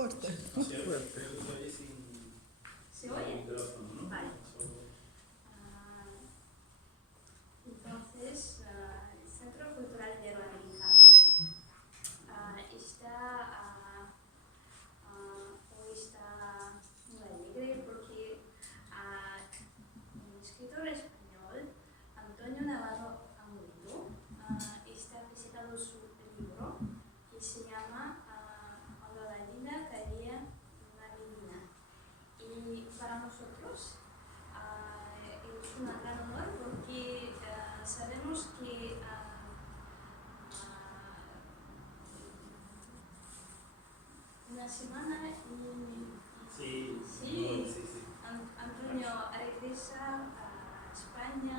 fuerte. No se oye, creo que se oye sin ¿Se oye? micrófono, ¿no? Vale. Solo- Entonces, el Centro Cultural Iberoamericano hoy está muy alegre porque un escritor español, Antonio Navarro Amodio, está presentando su libro que se llama Cuando la vida caía en la divina. Y para nosotros es un gran honor porque sabemos que una semana y Sí, sí, sí, sí. Antonio regresa a España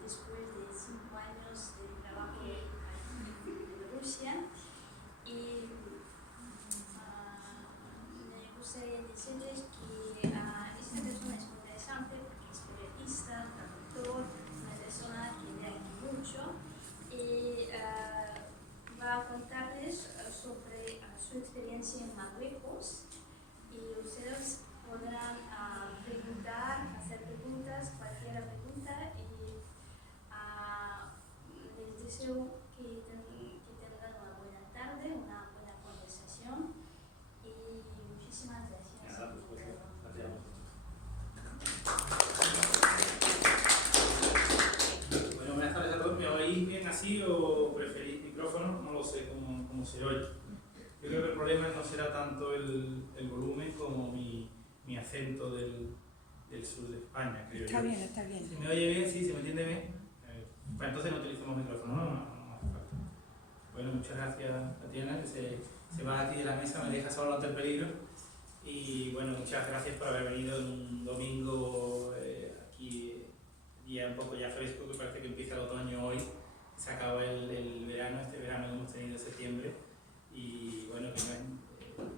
después de 5 años de trabajo en Rusia y me gustaría decirles que esta persona es muy interesante porque es periodista, traductor, una persona que lee aquí mucho y va a contarles sobre su experiencia en Marruecos y ustedes podrán hacer preguntas, cualquier pregunta y les deseo que tengan una buena tarde, una buena conversación y muchísimas gracias. Nada, por supuesto. Gracias a vosotros. Bueno, buenas tardes a todos. ¿Me oís bien así o preferís micrófono? No lo sé cómo se oye. Yo creo que el problema no será tanto el volumen como mi acento del sur de España, creo Está yo. bien, está bien. ¿Se me oye bien? Sí, ¿se me entiende bien? Pues entonces no utilizamos micrófono, no hace falta. Bueno, muchas gracias, Tatiana, que se va aquí de la mesa, me deja solo ante el peligro. Y bueno, muchas gracias por haber venido en un domingo aquí, día un poco ya fresco, que parece que empieza el otoño hoy. Se acaba el verano, este verano que hemos tenido en septiembre. Y bueno, que no es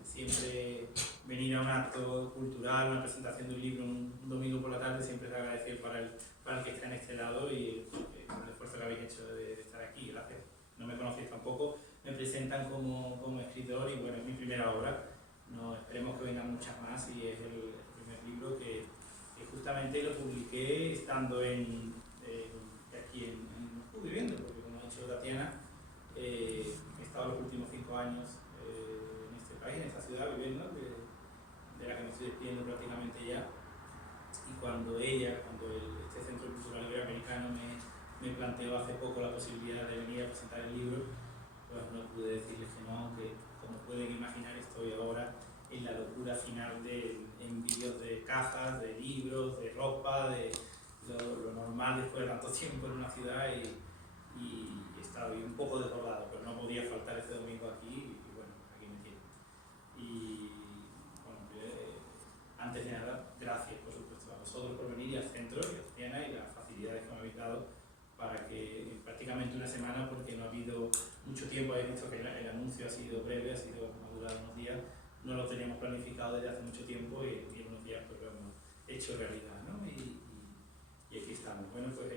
siempre venir a un acto cultural, una presentación de un libro un domingo por la tarde, siempre es agradecido para el que está en este lado y el esfuerzo que habéis hecho de estar aquí. Gracias. No me conocéis tampoco, me presentan como escritor y bueno, es mi primera obra. No, esperemos que vengan muchas más y es el primer libro que justamente lo publiqué estando aquí en Moscú viviendo, porque como ha dicho Tatiana, he estado los últimos 5 años en este país, en esta ciudad viviendo, de la que me estoy despidiendo prácticamente ya. Y cuando este Centro Cultural Iberoamericano me planteó hace poco la posibilidad de venir a presentar el libro, pues no pude decirles que no, aunque como pueden imaginar estoy ahora en la locura final de envíos de cajas, de libros, de ropa, de lo normal después de tanto tiempo en una ciudad y estaba un poco desbordado, pero no podía faltar este domingo aquí y bueno, aquí me tiene. Y bueno, antes de nada, gracias por supuesto a vosotros por venir y al centro y a Tatiana y las facilidades que me habéis dado para que en prácticamente una semana, porque no ha habido mucho tiempo, habéis visto que el anuncio ha sido breve, ha durado unos días, no lo teníamos planificado desde hace mucho tiempo y en unos días pues lo hemos hecho realidad, ¿no? Y aquí estamos. Bueno, pues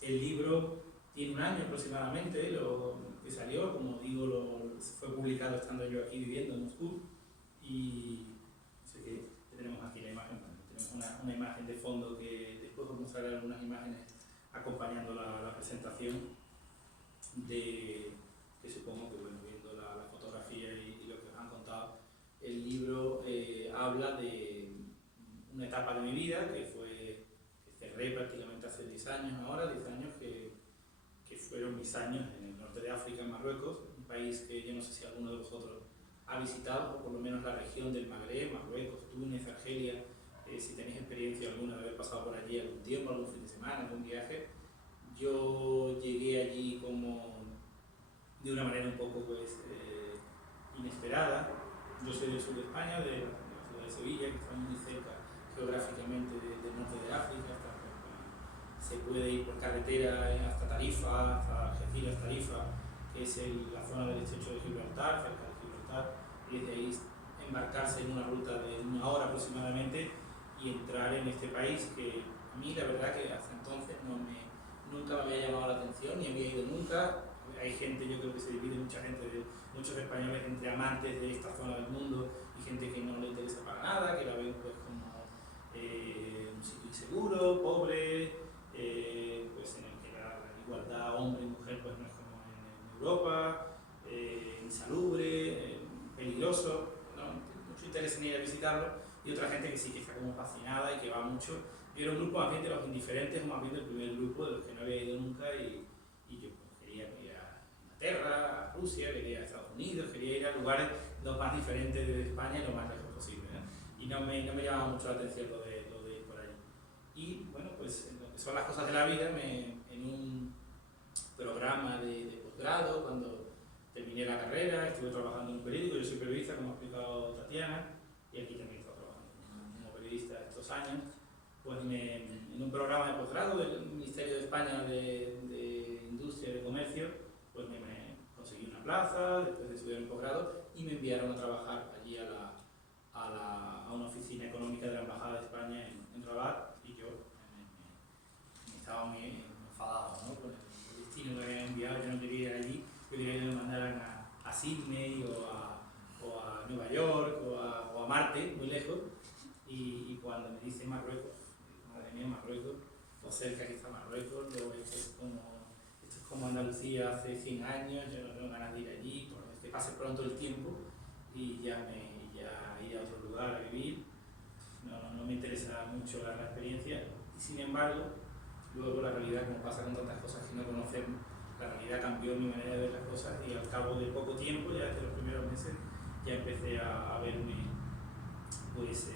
el libro tiene 1 año aproximadamente, lo que salió, como digo, fue publicado estando yo aquí viviendo en Moscú y no sé qué tenemos aquí la imagen, bueno, tenemos una imagen de fondo que después os mostraré algunas imágenes acompañando la presentación que supongo que bueno, viendo la fotografía y lo que os han contado, el libro habla de una etapa de mi vida que cerré prácticamente hace 10 años ahora, 10 años que fueron mis años en el norte de África, en Marruecos, un país que yo no sé si alguno de vosotros ha visitado, o por lo menos la región del Magreb, Marruecos, Túnez, Argelia, si tenéis experiencia alguna de haber pasado por allí algún tiempo, algún fin de semana, algún viaje. Yo llegué allí como de una manera un poco inesperada. Yo soy del sur de España, de la ciudad de Sevilla, que está muy cerca geográficamente del norte de África. Se puede ir por carretera hasta Tarifa, hasta Algeciras, Tarifa, que es la zona del estrecho de Gibraltar, cerca de Gibraltar, y desde ahí embarcarse en una ruta de 1 hora aproximadamente y entrar en este país que a mí la verdad que hasta entonces nunca me había llamado la atención ni había ido nunca. Hay gente, yo creo que se divide mucha gente de muchos españoles españoles entre amantes de esta zona del mundo y gente que no le interesa para nada, que la ven pues como un sitio inseguro, pobre, pues en el que la igualdad hombre y mujer pues no es como en Europa, insalubre, peligroso, ¿no? Mucho interés en ir a visitarlo, y otra gente que sí que está como fascinada y que va mucho. Yo era un grupo más bien de los indiferentes, o más bien del primer grupo, de los que no había ido nunca, y yo pues, quería ir a Inglaterra, a Rusia, quería ir a Estados Unidos, quería ir a lugares lo más diferentes de España y lo más lejos posible, ¿no? Y no me llamaba mucho la atención lo de ir por allí. Y bueno, pues en lo que son las cosas de la vida, en un programa de posgrado, cuando terminé la carrera, estuve trabajando en un periódico, yo soy periodista, como ha explicado Tatiana, y aquí también he estado trabajando como periodista estos años. Pues en un programa de posgrado del Ministerio de España de Industria y de Comercio, pues me conseguí una plaza después de estudiar un posgrado y me enviaron a trabajar allí a una oficina económica de la Embajada de España en Rabat, y yo me estaba muy enfadado, ¿no? Con el destino que me habían enviado. Yo no quería ir allí, yo quería que me mandaran a Sydney o a Nueva York o a Marte, muy lejos, y cuando me dicen Marruecos, madre mía, Marruecos, lo cerca que está Marruecos, esto es como Andalucía hace 100 años, yo no tengo ganas de ir allí, que pase pronto el tiempo y ya ir a otro lugar a vivir. No me interesa mucho la experiencia, y sin embargo, luego la realidad, como pasa con tantas cosas que no conocemos, la realidad cambió mi manera de ver las cosas, y al cabo de poco tiempo, ya desde los primeros meses, ya empecé a verme pues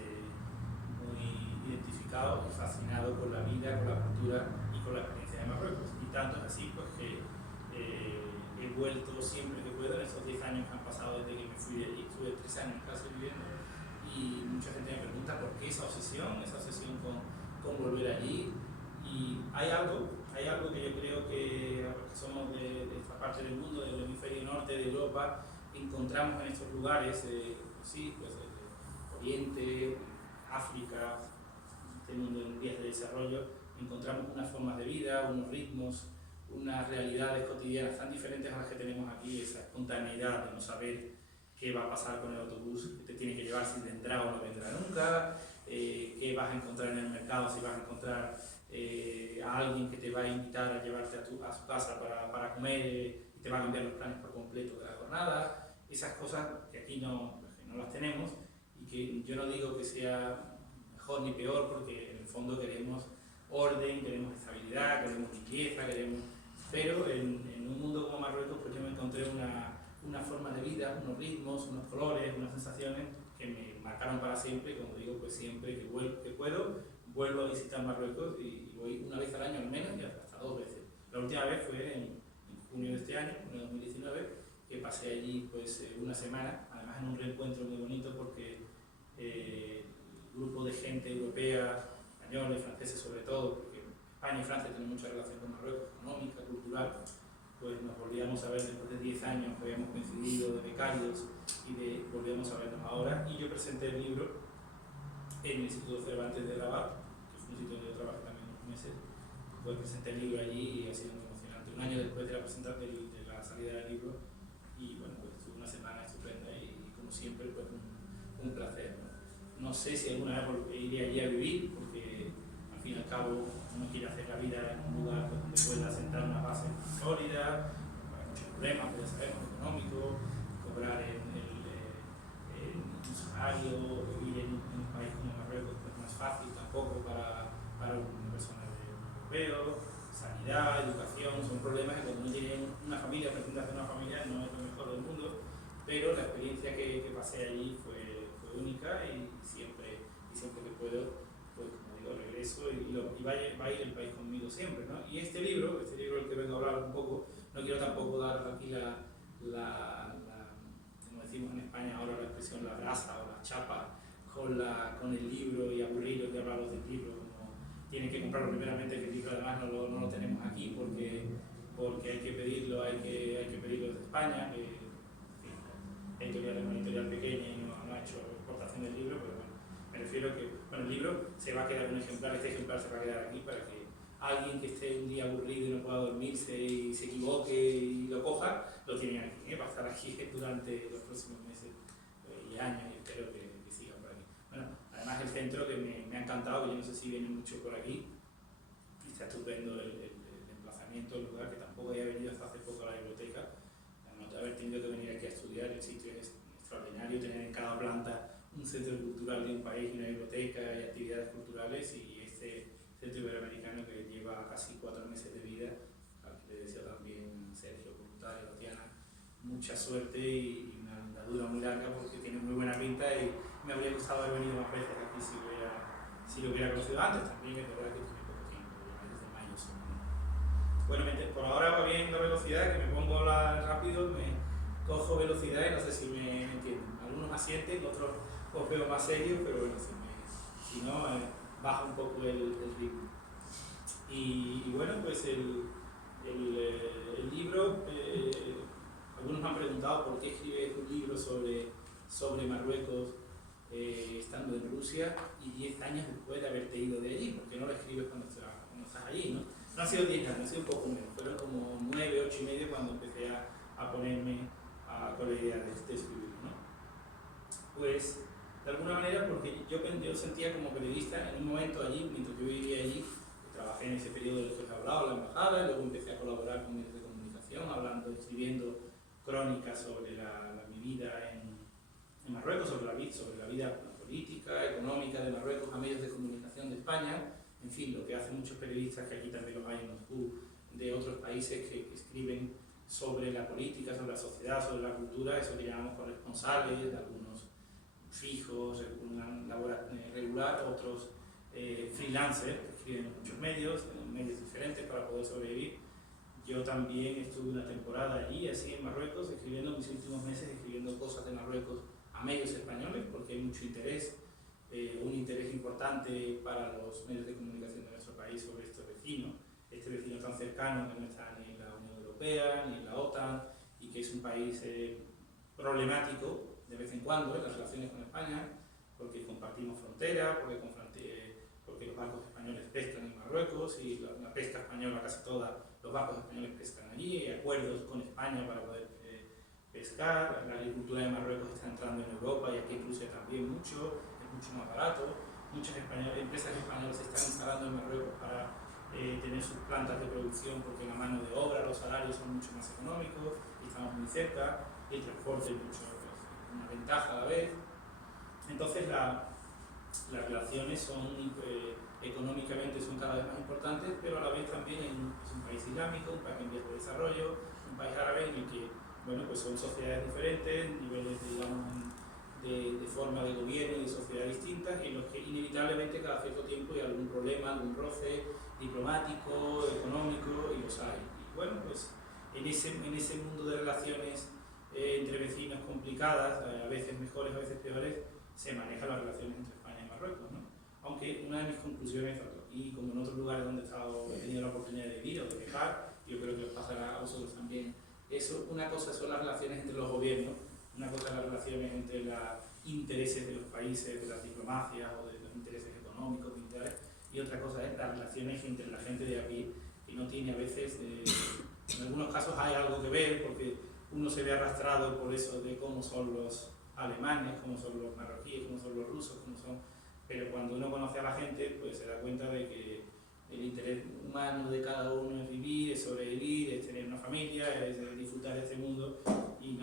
muy identificado y fascinado con la vida, con la cultura y con la experiencia de Marruecos. Y tanto es así pues que he vuelto siempre que puedo. En estos 10 años que han pasado desde que me fui de allí, estuve 3 años casi viviendo, y mucha gente me pregunta por qué esa obsesión con volver allí. Y hay algo que yo creo que somos de esta parte del mundo, del hemisferio norte de Europa, encontramos en estos lugares, pues Oriente, África, este mundo en vías de desarrollo, encontramos unas formas de vida, unos ritmos, unas realidades cotidianas tan diferentes a las que tenemos aquí, esa espontaneidad de no saber qué va a pasar con el autobús que te tiene que llevar, si vendrá o no vendrá nunca, qué vas a encontrar en el mercado, si vas a encontrar a alguien que te va a invitar a llevarte a su casa para comer, y te va a cambiar los planes por completo de la jornada. Esas cosas que aquí no las tenemos, y que yo no digo que sea mejor ni peor, porque en el fondo queremos orden, queremos estabilidad, queremos limpieza, pero en un mundo como Marruecos pues yo me encontré una forma de vida, unos ritmos, unos colores, unas sensaciones que me marcaron para siempre, y como digo, pues siempre que puedo, vuelvo a visitar Marruecos, y voy una vez al año al menos, y hasta 2 veces. La última vez fue en junio de este año, en 2019, que pasé allí pues una semana, además en un reencuentro muy bonito, porque un grupo de gente europea, españoles, franceses sobre todo, porque España y Francia tienen mucha relación con Marruecos, económica, cultural, pues nos volvíamos a ver después de 10 años, que habíamos coincidido de becarios, y volvíamos a vernos ahora. Y yo presenté el libro en el Instituto Cervantes de Rabat, que fue un sitio donde yo trabajé también unos meses. Pues presenté el libro allí y ha sido muy emocionante. Un año después de la presentación de la salida del libro, y bueno, pues estuve una semana estupenda, y como siempre pues un placer, ¿no? No sé si alguna vez iré allí a vivir, porque al fin y al cabo uno quiere hacer la vida en un lugar pues, donde pueda sentar una base sólida. Hay muchos problemas, pues ya sabemos, económicos, cobrar un salario, vivir en un país como Marruecos pues no es fácil tampoco para una persona europeo. Sanidad, educación, son problemas que cuando uno tiene una familia, pretende hacer una familia, no es lo mejor del mundo, pero la experiencia que pasé allí fue única, y siempre que puedo, pues como digo, regreso, y va a ir el país conmigo siempre, ¿no? Y este libro del que vengo a hablar un poco, no quiero tampoco dar aquí como decimos en España ahora, la expresión la brasa o la chapa con el libro, y aburriros de hablaros del libro, como tienen que comprarlo primeramente, que el libro además no lo tenemos aquí porque hay que pedirlo desde España, que la editorial es una editorial pequeña y no ha hecho exportación del libro, pero bueno, me refiero que el libro se va a quedar un ejemplar, este ejemplar se va a quedar aquí para que alguien que esté un día aburrido y no pueda dormirse y se equivoque y lo coja, lo tienen aquí, va a estar aquí durante los próximos meses y años, y espero que sigan por aquí. Bueno, además el centro que me ha encantado, que yo no sé si viene mucho por aquí, está estupendo el emplazamiento, el lugar, que tampoco había venido hasta hace poco a la biblioteca, no haber tenido que venir aquí a estudiar, el sitio es extraordinario, tener en cada planta un centro cultural de un país y una biblioteca y actividades culturales, y este centro iberoamericano que lleva casi 4 meses de vida, al que le deseo también Sergio, voluntario, Tatiana, mucha suerte y una andadura muy larga, porque tiene muy buena pinta y me habría gustado haber venido más veces aquí si lo hubiera conocido antes. También es verdad que tiene poco tiempo, desde mayo solo. Bueno, por ahora va bien la velocidad, que me pongo rápido, me cojo velocidad y no sé si me entienden. Algunos asienten, otros os veo más serios, pero bueno, si no, baja un poco el ritmo. Y bueno, pues el libro, algunos me han preguntado por qué escribes un libro sobre Marruecos estando en Rusia y 10 años después de haberte ido de allí. ¿Por qué no lo escribes cuando estás allí, no? No ha sido 10 años, ha sido un poco menos, fueron como 9, 8 y medio cuando empecé a ponerme con la idea de escribir, ¿no? Pues de alguna manera, porque yo sentía como periodista en un momento allí, mientras yo vivía allí, trabajé en ese periodo del que os he hablado, en la embajada, y luego empecé a colaborar con medios de comunicación, escribiendo crónicas sobre mi vida en Marruecos, sobre la vida política, económica de Marruecos a medios de comunicación de España, en fin, lo que hacen muchos periodistas, que aquí también los hay en Moscú, de otros países que escriben sobre la política, sobre la sociedad, sobre la cultura, eso que llamamos corresponsales, algunos fijos, una labor regular, otros freelancers que escriben en muchos medios diferentes para poder sobrevivir. Yo también estuve una temporada allí, así en Marruecos, escribiendo mis últimos meses, escribiendo cosas de Marruecos a medios españoles, porque hay mucho interés, un interés importante para los medios de comunicación de nuestro país sobre este vecino tan cercano que no está ni en la Unión Europea, ni en la OTAN, y que es un país problemático de vez en cuando en las relaciones con España, porque compartimos fronteras, porque los barcos españoles pescan en Marruecos y la pesca española casi toda, los barcos españoles pescan allí, hay acuerdos con España para poder pescar, la agricultura de Marruecos está entrando en Europa y aquí en Rusia también mucho, es mucho más barato, muchas empresas españolas se están instalando en Marruecos para tener sus plantas de producción, porque la mano de obra, los salarios son mucho más económicos y estamos muy cerca, el transporte es una ventaja a la vez. Entonces las relaciones económicamente son cada vez más importantes, pero a la vez también es un país islámico, un país en vías de desarrollo, un país árabe en el que pues son sociedades diferentes, niveles de forma de gobierno y de sociedad distintas, en los que inevitablemente cada cierto tiempo hay algún problema, algún roce diplomático, económico, y los hay. Y bueno, pues en ese mundo de relaciones entre vecinos complicadas, a veces mejores, a veces peores, se manejan las relaciones entre España y Marruecos, ¿no? Aunque una de mis conclusiones, tanto aquí como en otros lugares donde he tenido la oportunidad de vivir o de viajar, yo creo que os pasará a vosotros también, una cosa son las relaciones entre los gobiernos, una cosa son las relaciones entre los intereses de los países, de las diplomacias o de los intereses económicos, militares, y otra cosa es las relaciones entre la gente de aquí, que no tiene a veces, en algunos casos hay algo que ver, porque uno se ve arrastrado por eso de cómo son los alemanes, cómo son los marroquíes, cómo son los rusos, pero cuando uno conoce a la gente, pues se da cuenta de que el interés humano de cada uno es vivir, es sobrevivir, es tener una familia, es disfrutar de este mundo, y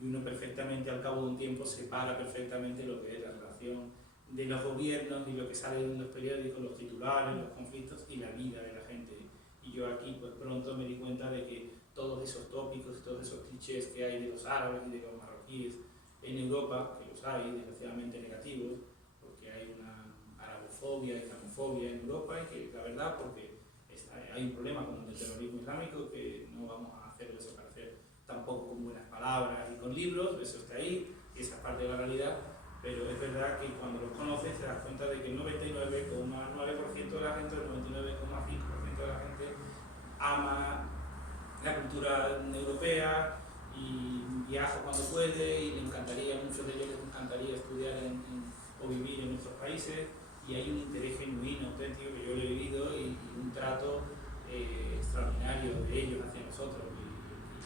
uno perfectamente al cabo de un tiempo separa perfectamente lo que es la relación de los gobiernos y lo que sale en los periódicos, los titulares, los conflictos y la vida de la gente. Y yo aquí pues pronto me di cuenta de que todos esos tópicos, todos esos clichés que hay de los árabes y de los marroquíes en Europa, que los hay desgraciadamente negativos, porque hay una arabofobia, islamofobia en Europa, y que la verdad, porque hay un problema con el terrorismo islámico, que no vamos a hacer desaparecer tampoco con buenas palabras y con libros, eso está ahí, y esa es parte de la realidad, pero es verdad que cuando los conoces te das cuenta de que el 99,9% de la gente, el 99,5% de la gente ama la cultura europea y viaja cuando puede, y muchos de ellos les encantaría estudiar o vivir en nuestros países, y hay un interés genuino, auténtico, que yo lo he vivido, y un trato extraordinario de ellos hacia nosotros, y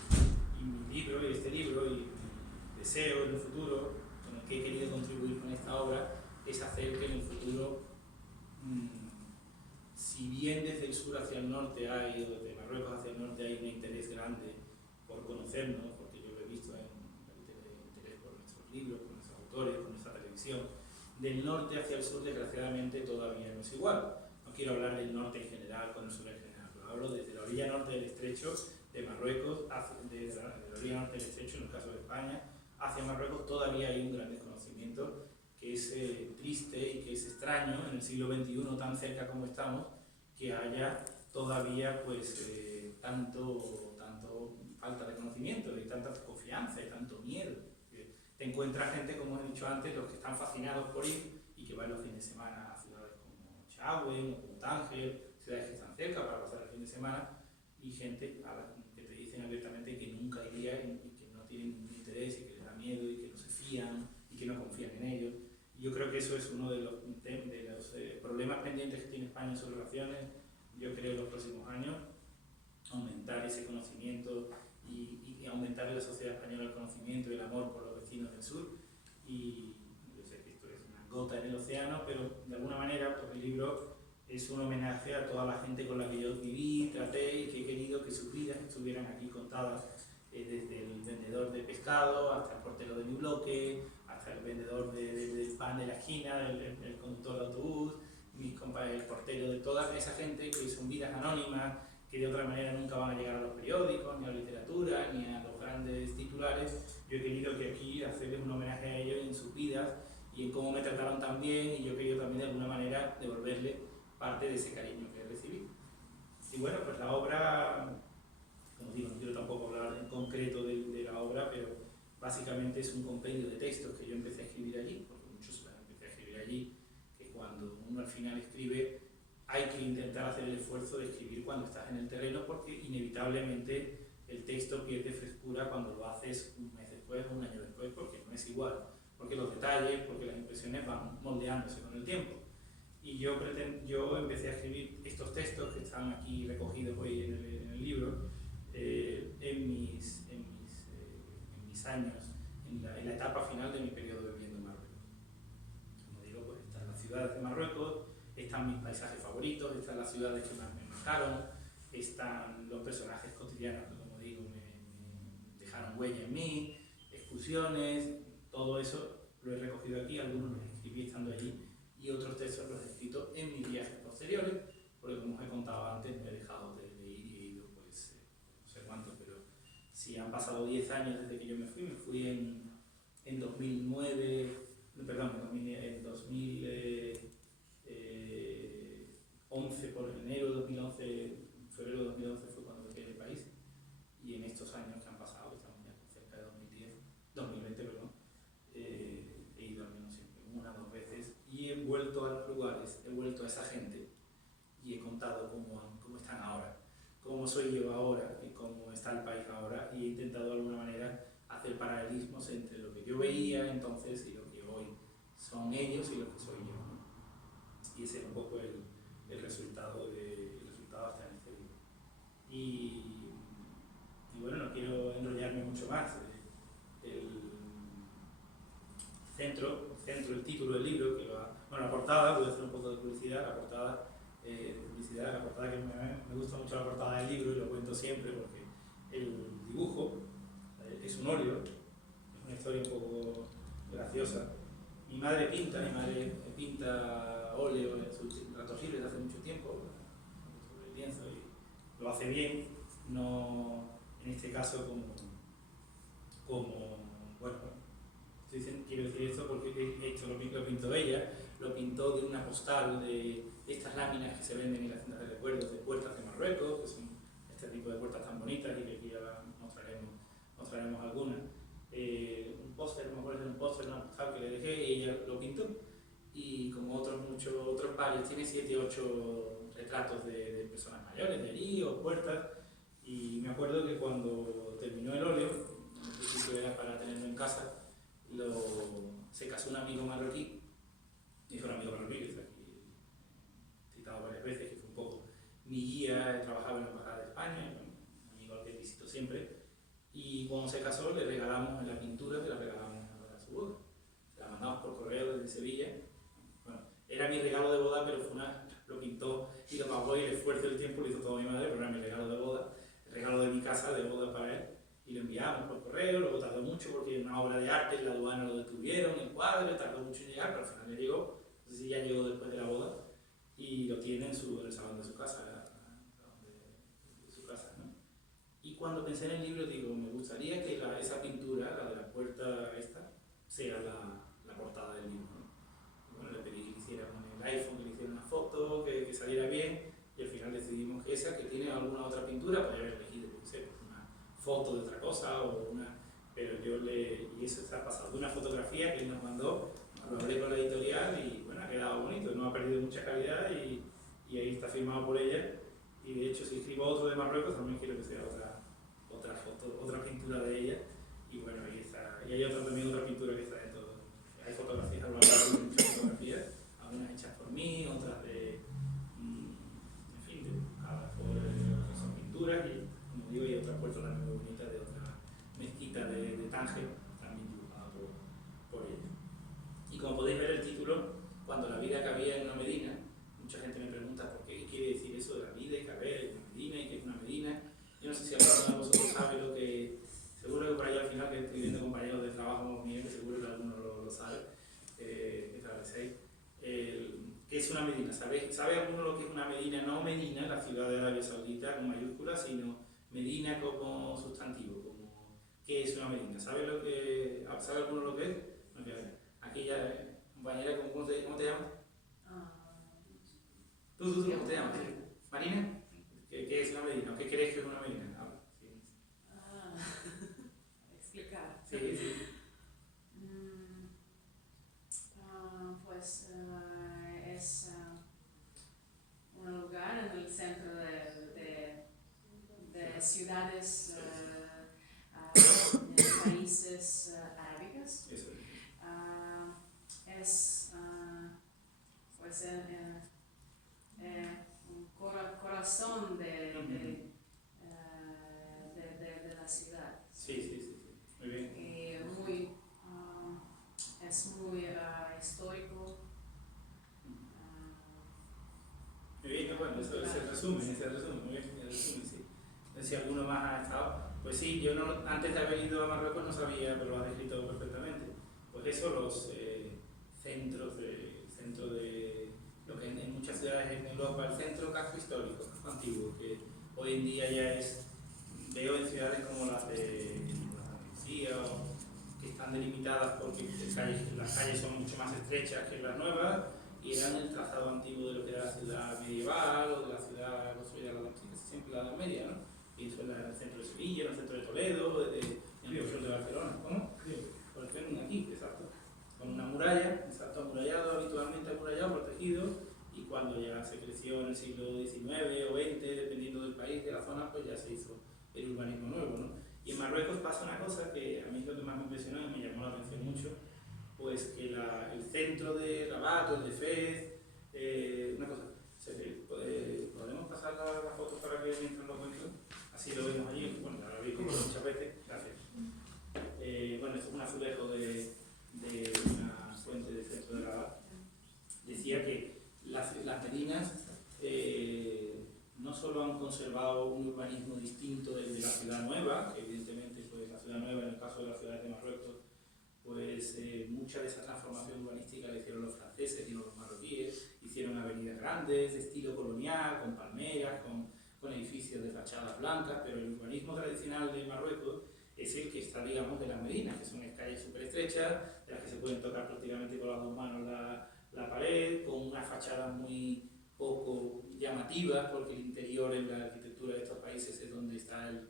deseo en el futuro, con el que he querido contribuir con esta obra, es hacer que en el futuro, si bien desde el sur hacia el norte hay, o desde Marruecos hacia el norte hay un interés grande por conocernos, porque yo lo he visto en el interés por nuestros libros, por nuestros autores, por nuestra televisión, del norte hacia el sur desgraciadamente todavía no es igual. No quiero hablar del norte en general, con el sur en general, pero hablo desde la orilla norte del estrecho de Marruecos, desde la orilla norte del estrecho, en el caso de España, hacia Marruecos todavía hay un gran desconocimiento que es triste y que es extraño en el siglo XXI, tan cerca como estamos, que haya todavía pues tanto falta de conocimiento y tanta desconfianza y tanto miedo. Te encuentras gente, como he dicho antes, los que están fascinados por ir y que van los fines de semana a ciudades como Chagüen o como Tánger, ciudades que están cerca para pasar el fin de semana, y gente a la que te dicen abiertamente que nunca irían y que no tienen ningún interés y que les da miedo y que no se fían y que no confían en ellos. Y yo creo que eso es uno de los problemas pendientes que tiene España en sus relaciones, yo creo, en los próximos años, aumentar ese conocimiento y aumentar en la sociedad española el conocimiento y el amor por los vecinos del sur. Y yo sé que esto es una gota en el océano, pero de alguna manera pues el libro es un homenaje a toda la gente con la que yo viví, traté y que he querido que sus vidas estuvieran aquí contadas, desde el vendedor de pescado hasta el portero de mi bloque, hasta el vendedor del pan de la esquina, el conductor de autobús, mis compañeros, el portero, de toda esa gente que son vidas anónimas, que de otra manera nunca van a llegar a los periódicos, ni a la literatura, ni a los grandes titulares. Yo he querido que aquí hacerles un homenaje a ellos en sus vidas y en cómo me trataron tan bien, y yo he querido también de alguna manera devolverle parte de ese cariño que recibí. Y bueno, pues la obra, como digo, no quiero tampoco hablar en concreto de la obra, pero básicamente es un compendio de textos que yo empecé a escribir allí, porque muchos empecé a escribir allí, que cuando uno al final escribe hay que intentar hacer el esfuerzo de escribir cuando estás en el terreno, porque inevitablemente el texto pierde frescura cuando lo haces un mes después o un año después, porque no es igual, porque los detalles, porque las impresiones van moldeándose con el tiempo. Y yo empecé a escribir estos textos que están aquí recogidos hoy en el libro, en mis años, en la etapa final de mi periodo viviendo en Marruecos. Como digo, pues están las ciudades de Marruecos, están mis paisajes favoritos, están las ciudades que más me marcaron, están los personajes cotidianos que, como digo, me dejaron huella en mí, excursiones, todo eso lo he recogido aquí, algunos los escribí estando allí y otros textos los he escrito en mis viajes posteriores, porque como os he contado antes, me he dejado de ir y he ido, pues, no sé cuánto, pero si han pasado 10 años desde que yo me fui en 2009, perdón, en 2011, por enero de 2011, febrero de 2011 fue cuando dejé el país, y en estos años que han pasado, estamos ya cerca de 2020, perdón, he ido al menos siempre una o dos veces y he vuelto a los lugares, he vuelto a esa gente y he contado cómo están ahora, cómo soy yo ahora y cómo está el país ahora, y he intentado de alguna manera hacer paralelismos entre lo que yo veía entonces y lo que hoy son ellos y lo que soy yo, ¿no? Y ese es un poco el resultado hasta en este libro. Y bueno, no quiero enrollarme mucho más. El título del libro, la portada, voy a hacer un poco de publicidad, la portada que me gusta mucho, la portada del libro, y lo cuento siempre porque el dibujo es un óleo, es una historia un poco graciosa. Mi madre pinta óleo en sus ratos libres hace mucho tiempo, sobre el lienzo, y lo hace bien, no en este caso bueno, quiero decir esto porque esto lo pintó ella, lo pintó de una postal de estas láminas que se venden en las tiendas de recuerdos de puertas de Marruecos, que son este tipo de puertas tan bonitas y que aquí ahora mostraremos algunas. Un póster, me acuerdo de un póster, una postal que le dejé, y ella lo pintó. Y como otros varios, tiene 7 o 8 retratos de personas mayores de allí o puertas. Y me acuerdo que cuando terminó el óleo, en principio era para tenerlo en casa, se casó un amigo marroquí, y fue un amigo marroquí que está aquí citado varias veces, que fue un poco mi guía, trabajaba en la Embajada de España, un amigo al que visito siempre. Y cuando se se casó, le regalamos la pintura, se la regalamos para su boda. La mandamos por correo desde Sevilla. Bueno, era mi regalo de boda, pero lo pintó y lo pagó, y el esfuerzo y el tiempo lo hizo todo mi madre, pero era mi regalo de boda, el regalo de mi casa de boda para él. Y lo enviamos por correo, luego tardó mucho porque era una obra de arte, en la aduana lo detuvieron, el cuadro, tardó mucho en llegar, pero al final ya llegó. Entonces sí, ya llegó después de la boda y lo tiene en el salón de su casa, ¿no? Y cuando pensé en el libro, digo, me gustaría que esa pintura, la de la puerta esta, sea la portada del libro, ¿no? Y bueno, le pedí que hiciera con el iPhone, que le hiciera una foto, que saliera bien, y al final decidimos que esa, que tiene alguna otra pintura, podría haber elegido, no sé, una foto de otra cosa o una... Pero y eso está pasado de una fotografía que él nos mandó, lo hablé con la editorial y bueno, ha quedado bonito, no ha perdido mucha calidad y ahí está firmado por ella. Y de hecho, si escribo otro de Marruecos, también quiero que sea otra foto, otra pintura de ella. Y bueno, ahí está. Y hay también otra pintura que está de todo. Hay fotografías, a lo largo de muchas fotografías, algunas hechas por mí, otras en fin, dibujadas por son pinturas. Y como digo, hay otra puerta también muy bonita de otra mezquita de Tánger, también dibujada por ella. Y como podéis ver el título, cuando la vida cabía en una medina, mucha gente me pregunta por qué quiere decir eso de la vida y caber en una medina y qué es una medina. Yo no sé si alguno de vosotros sabe lo que... Seguro que por ahí al final, que estoy viendo compañeros de trabajo míos, que seguro que alguno lo sabe, que atravesé. ¿Qué es una medina? ¿Sabe alguno lo que es una medina? No Medina, la ciudad de Arabia Saudita con mayúsculas, sino Medina como sustantivo. ¿Qué es una medina? ¿Sabe alguno lo que es? Aquí ya, compañera, ¿cómo te llamas? ¿Tú, cómo te llamas? ¿Marina? ¿Qué es una medina? ¿Qué crees que es una medina? Sí. Explicar. Sí. Pues es un lugar en el centro de ciudades de países arábicos. Eso. Es pues un corazón de la ciudad. Sí. Muy bien. Y es muy histórico. Muy bien, bueno, eso es el resumen, muy bien, el resumen, sí. Si alguno más ha estado, pues sí, yo antes de haber ido a Marruecos no sabía, pero lo has descrito perfectamente. Pues eso, los centro de lo que en muchas ciudades en Europa, el centro casco histórico, casco antiguo, que hoy en día ya veo en ciudades como las de Andalucía, que están delimitadas porque las calles son mucho más estrechas que las nuevas y eran el trazado antiguo de lo que era la ciudad medieval o de la ciudad construida siempre la Edad Media, ¿no? Y eso era el centro de Sevilla, el centro de Toledo, en el sur de Barcelona. ¿Cómo? Por ejemplo, aquí, exacto. Con una muralla, exacto, amurallado, habitualmente amurallado, protegido, y cuando ya se creció en el siglo XIX o XX, dependiendo del país, de la zona, pues ya se hizo el urbanismo nuevo, ¿no? Y en Marruecos pasa una cosa que a mí es lo que más me impresionó y me llamó la atención mucho, pues que el centro de Rabat o el de Fez, una cosa, ¿podemos pasar la foto para que mientras lo cuento? Así lo vemos allí, bueno, ya lo habéis visto muchas veces, gracias. Bueno, esto es un azulejo de una fuente del centro de Rabat. Decía que las medinas no solo han conservado un urbanismo distinto del de la ciudad nueva, que evidentemente pues, la ciudad nueva, en el caso de las ciudades de Marruecos, pues mucha de esa transformación urbanística la hicieron los franceses y los marroquíes, hicieron avenidas grandes, de estilo colonial, con palmeras, con edificios de fachadas blancas, pero el urbanismo tradicional de Marruecos es el que está, digamos, de las medinas, que son calles súper estrechas, de las que se pueden tocar prácticamente con las dos manos la pared, con unas fachadas muy poco llamativas, porque el interior en la arquitectura de estos países es donde está el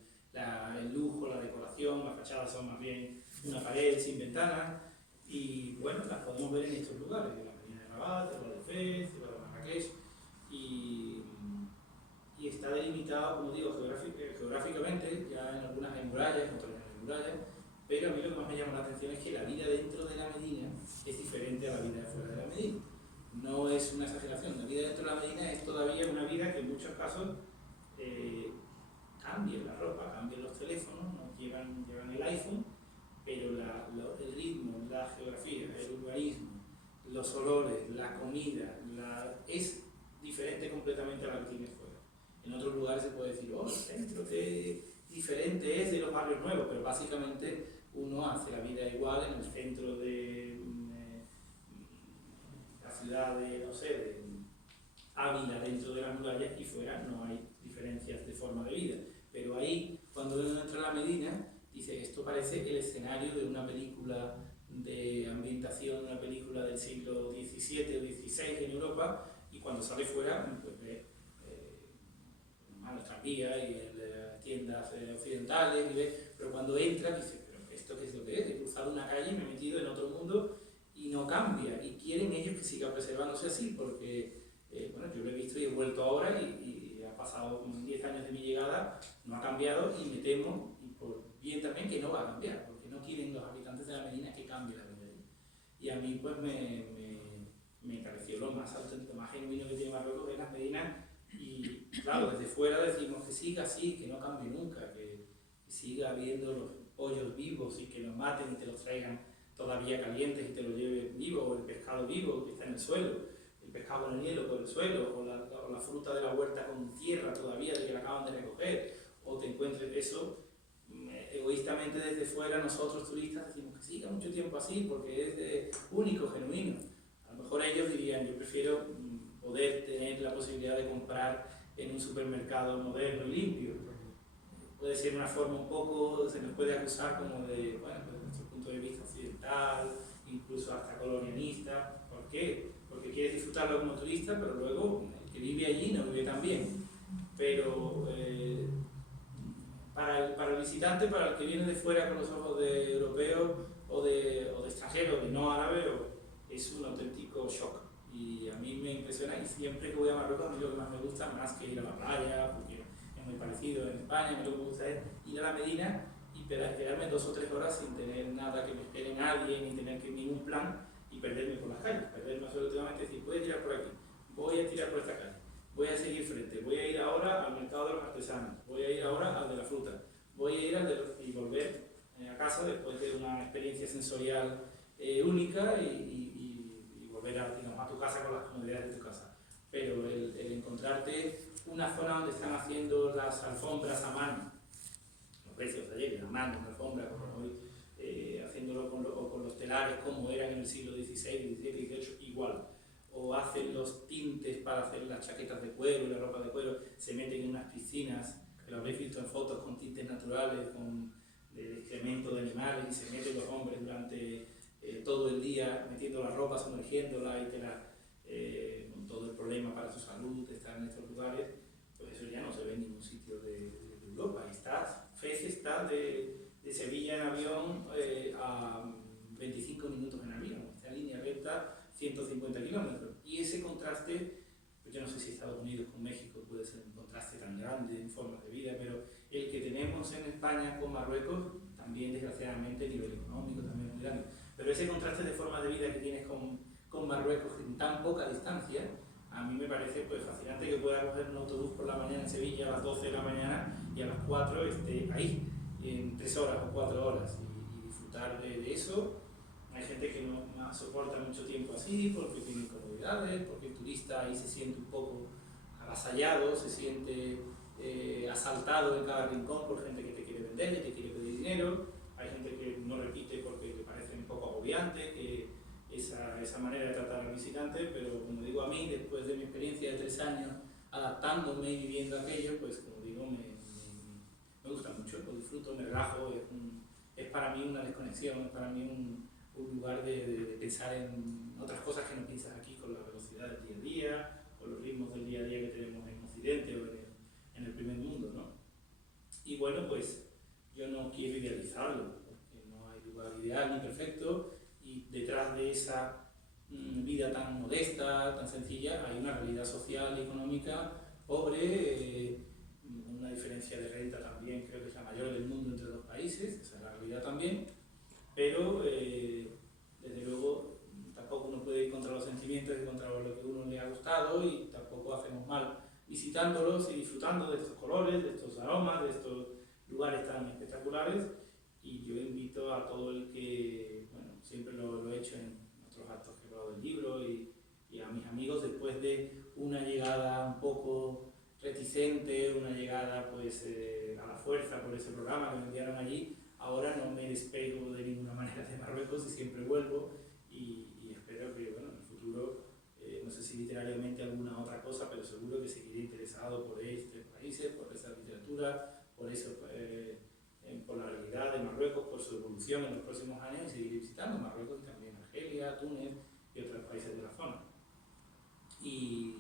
lujo, la decoración, las fachadas son más bien una pared sin ventanas, y bueno, las podemos ver en estos lugares, en la medina de Rabat, en la de Fez, en la de Marrakech, y está delimitado, como digo, geográficamente, ya en algunas hay murallas, en otras no hay murallas, pero a mí lo que más me llama la atención es que la vida dentro de la Medina es diferente a la vida fuera de la Medina. No es una exageración, la vida dentro de la Medina es todavía una vida que en muchos casos cambia la ropa, cambian los teléfonos, no llevan el iPhone, pero el ritmo, la geografía, el urbanismo, los olores, la comida, es diferente completamente a la que tienes fuera. En otros lugares se puede decir, oh, el centro, qué diferente es de los barrios nuevos, pero básicamente uno hace la vida igual en el centro de la ciudad de, no sé, de Ávila, dentro de las murallas, y fuera no hay diferencias de forma de vida. Pero ahí, cuando uno entra a la Medina, dice, esto parece el escenario de una película de ambientación, una película del siglo XVII o XVI en Europa, y cuando sale fuera, pues ve los tranvías y las tiendas occidentales, pero cuando entra dice, pero ¿esto qué es lo que es? He cruzado una calle, me he metido en otro mundo y no cambia, y quieren ellos que siga preservándose así, porque bueno, yo lo he visto y he vuelto ahora y ha pasado 10 años de mi llegada, no ha cambiado, y me temo, y por bien también, que no va a cambiar, porque no quieren los habitantes de la Medina que cambie la vida allí. Y a mí pues me pareció lo más auténtico, lo más genuino que tiene Marruecos en las Medinas. Y claro, desde fuera decimos que siga así, que no cambie nunca, que siga habiendo los pollos vivos y que los maten y te los traigan todavía calientes y te los lleven vivo, o el pescado vivo que está en el suelo, el pescado en el hielo por el suelo, o la fruta de la huerta con tierra todavía de que la acaban de recoger, o te encuentres eso. Egoístamente desde fuera nosotros turistas decimos que siga mucho tiempo así porque es único, genuino. A lo mejor ellos dirían, yo prefiero poder tener la posibilidad de comprar en un supermercado moderno y limpio. Puede ser una forma un poco, se nos puede acusar como de, bueno, desde nuestro punto de vista occidental, incluso hasta colonialista. ¿Por qué? Porque quieres disfrutarlo como turista, pero luego el que vive allí no vive tan bien. Pero para el visitante, para el que viene de fuera con los ojos de europeo o de extranjero, de no árabe, es un auténtico shock. Y a mí me impresiona, y siempre que voy a Marruecos, a mí lo que más me gusta, más que ir a la playa, porque es muy parecido en España, a mí lo que me gusta es ir a la Medina y quedarme 2 o 3 horas sin tener nada que me espere nadie, ni tener ningún plan, y perderme por las calles, perderme absolutamente, decir, voy a tirar por aquí, voy a tirar por esta calle, voy a seguir frente, voy a ir ahora al mercado de los artesanos, voy a ir ahora al de la fruta, voy a ir y volver a casa después de una experiencia sensorial única y volver a tu casa con las comodidades de tu casa. Pero el encontrarte una zona donde están haciendo las alfombras a mano, los vecinos de ayer, a mano, una alfombra, como hoy, haciéndolo con los telares como eran en el siglo XVI, XVII, XVIII, igual. O hacen los tintes para hacer las chaquetas de cuero y la ropa de cuero, se meten en unas piscinas, que lo habréis visto en fotos, con tintes naturales, de excremento de animales, y se meten los hombres durante todo el día metiendo la ropa, sumergiéndola y con todo el problema para su salud de estar en estos lugares. Pues eso ya no se ve en ningún sitio de Europa. Fez está de Sevilla en avión a 25 minutos en avión, esta línea recta 150 kilómetros. Y ese contraste, pues yo no sé si Estados Unidos con México puede ser un contraste tan grande en formas de vida, pero el que tenemos en España con Marruecos, también desgraciadamente a nivel económico también es muy grande. Pero ese contraste de forma de vida que tienes con Marruecos en tan poca distancia, a mí me parece pues fascinante que pueda coger un autobús por la mañana en Sevilla a las 12 de la mañana y a las 4 esté ahí, en 3 horas o 4 horas, y disfrutar de eso. Hay gente que no soporta mucho tiempo así porque tiene incomodidades, porque el turista ahí se siente un poco avasallado, se siente asaltado en cada rincón por gente que te quiere vender y te quiere pedir dinero. Hay gente que no repite porque le parece un poco agobiante esa manera de tratar al visitante, pero como digo, a mí, después de mi experiencia de 3 años adaptándome y viviendo aquello, pues como digo, me gusta mucho, lo disfruto, me relajo, es para mí una desconexión, es para mí un lugar de pensar en otras cosas que no piensas aquí, con la velocidad del día a día, con los ritmos del día a día que tenemos en Occidente o en el primer mundo, ¿no? Y bueno, pues yo no quiero idealizarlo, porque no hay lugar ideal ni perfecto, y detrás de esa vida tan modesta, tan sencilla, hay una realidad social y económica pobre, una diferencia de renta también, creo que es la mayor del mundo entre los países, esa es la realidad también, pero desde luego tampoco uno puede ir contra los sentimientos y contra lo que a uno le ha gustado, y tampoco hacemos mal visitándolos y disfrutando de estos colores, de estos aromas, de lugares tan espectaculares, y yo invito a todo el que, bueno, siempre lo he hecho en otros actos que he hablado del libro, y a mis amigos, después de una llegada un poco reticente, una llegada pues a la fuerza por ese programa que me enviaron allí, ahora no me despego de ninguna manera de Marruecos y siempre vuelvo, y espero que, bueno, en el futuro, no sé si literariamente alguna otra cosa, pero seguro que seguiré interesado por estos países, por esa literatura, por eso, por la realidad de Marruecos, por su evolución en los próximos años, y seguiré visitando Marruecos y también Argelia, Túnez y otros países de la zona. Y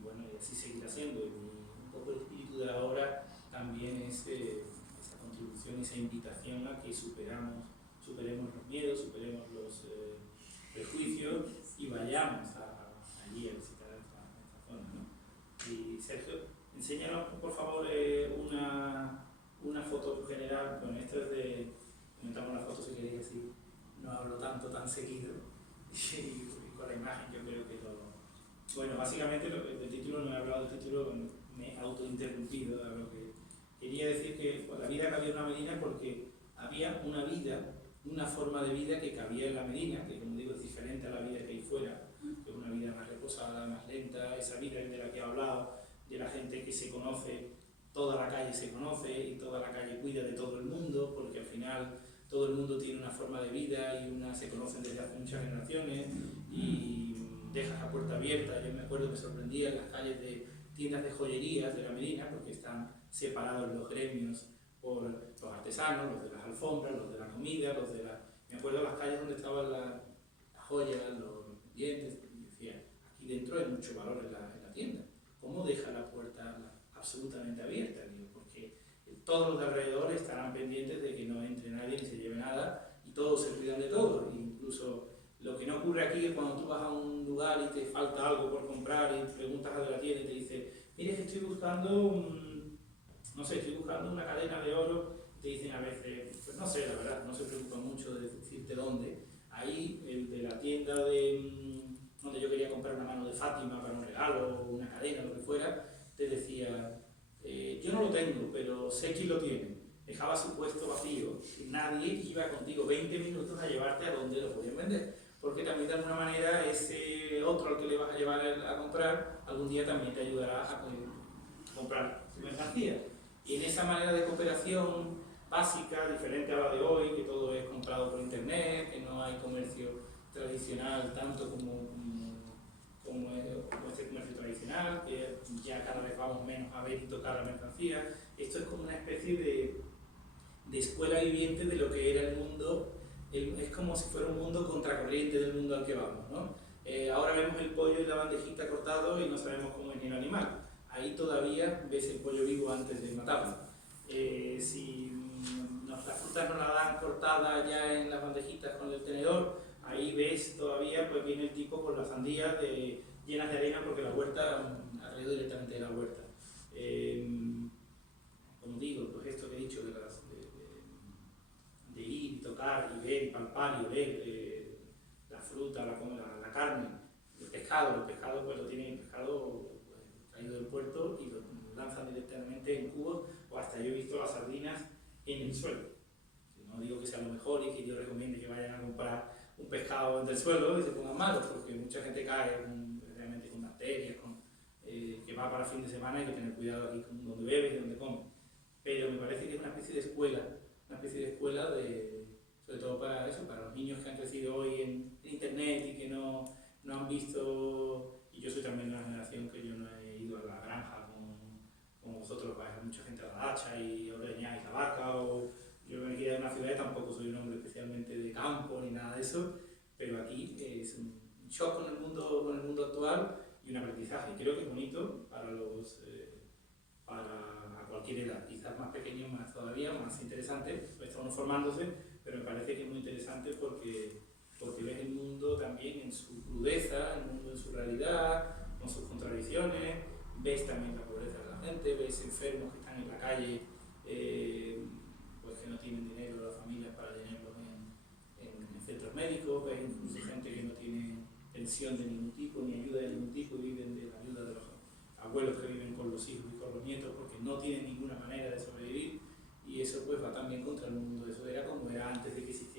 bueno, y así seguirá siendo. Y un poco el espíritu de la obra también es esa contribución, esa invitación a que superemos los miedos, superemos los prejuicios y vayamos allí a visitar esta zona, ¿no? Y Sergio, enséñanos por favor una foto general. Bueno, esto es de, comentamos la foto si queréis, así no hablo tan seguido, y con la imagen yo creo que todo. Bueno, básicamente del título no he hablado del título, me he autointerrumpido a lo que quería decir, que pues, la vida cabía en una Medina porque había una vida, una forma de vida que cabía en la Medina, que como digo es diferente a la vida que hay fuera, que es una vida más reposada, más lenta, esa vida de la que he hablado, de la gente que se conoce, toda la calle se conoce y toda la calle cuida de todo el mundo, porque al final todo el mundo tiene una forma de vida y se conocen desde hace muchas generaciones, y dejas la puerta abierta. Yo me acuerdo que me sorprendía en las calles de tiendas de joyerías de la Medina, porque están separados los gremios por los artesanos, los de las alfombras, los de la comida, los de la... Me acuerdo de las calles donde estaban las joyas, los pendientes, y decía, aquí dentro hay mucho valor en la tienda. ¿Cómo deja la puerta absolutamente abierta? Digo, porque todos los de alrededor estarán pendientes de que no entre nadie ni se lleve nada, y todos se cuidan de todo, e incluso lo que no ocurre aquí es cuando tú vas a un lugar y te falta algo por comprar y preguntas a la tienda y te dice, mire, que estoy buscando, no sé, estoy buscando una cadena de oro, te dicen a veces, pues no sé, la verdad, no se preocupan mucho de decirte dónde. Ahí, el de la tienda donde yo quería comprar una mano de Fátima para un regalo o una cadena, lo que fuera, te decía, yo no lo tengo, pero sé quién lo tiene. Dejaba su puesto vacío, nadie iba contigo 20 minutos a llevarte a donde lo podían vender, porque también de alguna manera ese otro al que le vas a llevar a comprar, algún día también te ayudará a comprar tu mercancía. Y en esa manera de cooperación básica, diferente a la de hoy, que todo es comprado por internet, que no hay comercio tradicional tanto como este comercio tradicional, que ya cada vez vamos menos a ver y tocar la mercancía. Esto es como una especie de escuela viviente de lo que era el mundo. Es como si fuera un mundo contracorriente del mundo al que vamos, ¿no? Ahora vemos el pollo en la bandejita cortado y no sabemos cómo es ni el animal. Ahí todavía ves el pollo vivo antes de matarlo. Si las frutas nos la dan cortada ya en las bandejitas con el tenedor, ahí ves todavía, pues viene el tipo con las sandías llenas de arena, porque la huerta ha traído directamente de la huerta. Como digo, pues esto que he dicho de ir y tocar y ver y palpar y oler la fruta, la carne, el pescado pues lo tienen el pescado pues, traído del puerto y lo lanzan directamente en cubos, o hasta yo he visto las sardinas en el suelo. No digo que sea lo mejor y que yo recomiende que vayan a comprar un pescado del suelo y se pongan malos, porque mucha gente cae realmente con bacterias, que va para fin de semana, hay que tener cuidado aquí con donde bebe y donde come. Pero me parece que es una especie de escuela, sobre todo para eso, para los niños que han crecido hoy en internet y que no han visto, y yo soy también de una generación que yo no he ido a la granja como vosotros, vais mucha gente a la hacha y ordeñáis la vaca, o yo me quedé en una ciudad y tampoco soy un hombre especialmente de campo ni nada de eso, pero aquí es un shock con el mundo actual y un aprendizaje. Creo que es bonito para a cualquier edad, quizás más pequeños más todavía, más interesante, pues está uno formándose, pero me parece que es muy interesante porque ves el mundo también en su crudeza, el mundo en su realidad, con sus contradicciones, ves también la pobreza de la gente, ves enfermos que están en la calle, pues que no tienen dinero las familias para tenerlos en centros médicos, ves incluso gente que no tiene pensión de ningún tipo, ni ayuda de ningún tipo, y viven de la ayuda de los abuelos que viven con los hijos y con los nietos porque no tienen ninguna manera de sobrevivir.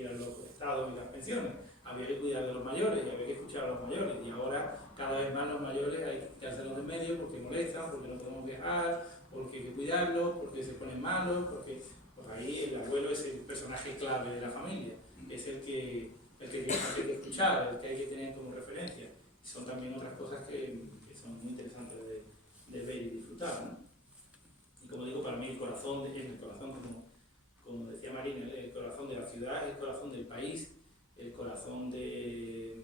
que eran los estados y las pensiones. Había que cuidar de los mayores y había que escuchar a los mayores. Y ahora, cada vez más los mayores hay que quitárselos de medio porque molestan, porque no podemos viajar, porque hay que cuidarlos, porque se ponen malos, porque pues ahí el abuelo es el personaje clave de la familia, es el que hay que escuchar, el que hay que tener como referencia. Y son también otras cosas que son muy interesantes de ver y disfrutar, ¿no? Y como digo, para mí el corazón, como decía Marina, el corazón de la ciudad, el corazón del país, el corazón de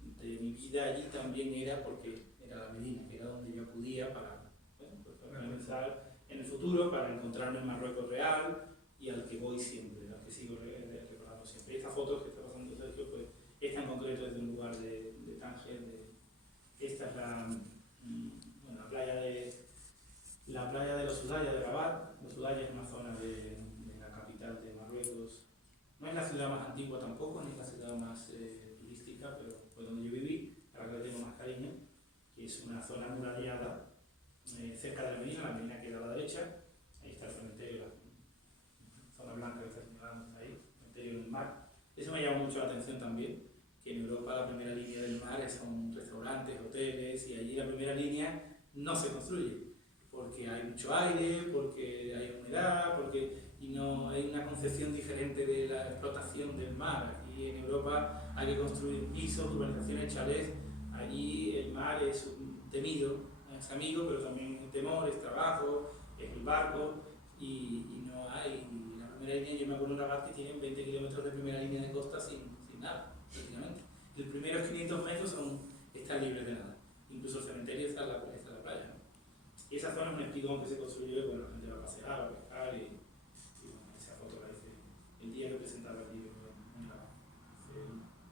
mi vida allí también era porque era la Medina, que era donde yo acudía para, bueno, pues para pensar en el futuro, para encontrarme en Marruecos real y al que voy siempre, al que sigo recordando siempre. Esta foto que está pasando Sergio, pues esta en concreto es de un lugar de Tánger, esta es la playa de los Udaya de Rabat. Los Udaya es una zona de la capital de Marruecos. No es la ciudad más antigua tampoco, ni la ciudad más turística, pero fue donde yo viví, a la que le tengo más cariño, que es una zona amurallada cerca de la Medina queda a la derecha, ahí está el cementerio, la zona blanca que está señalando ahí, el cementerio en el mar. Eso me llama mucho la atención también, que en Europa la primera línea del mar son restaurantes, hoteles, y allí la primera línea no se construye, porque hay mucho aire, porque hay humedad, y no hay una concepción diferente de la explotación del mar. Aquí en Europa hay que construir pisos, urbanizaciones, chalés. Allí el mar es temido, es amigo, pero también es temor, es trabajo, es el barco, y no hay. La primera línea, yo me acuerdo de un Rabat que tienen 20 kilómetros de primera línea de costa sin nada, prácticamente. Los primeros 500 metros están libres de nada. Incluso el cementerio está en la playa, ¿no? Y esa zona es un espigón que se construyó y bueno, la gente va a pasear, a pescar y bueno, esa foto la hice el día que presentaba el libro en la, hace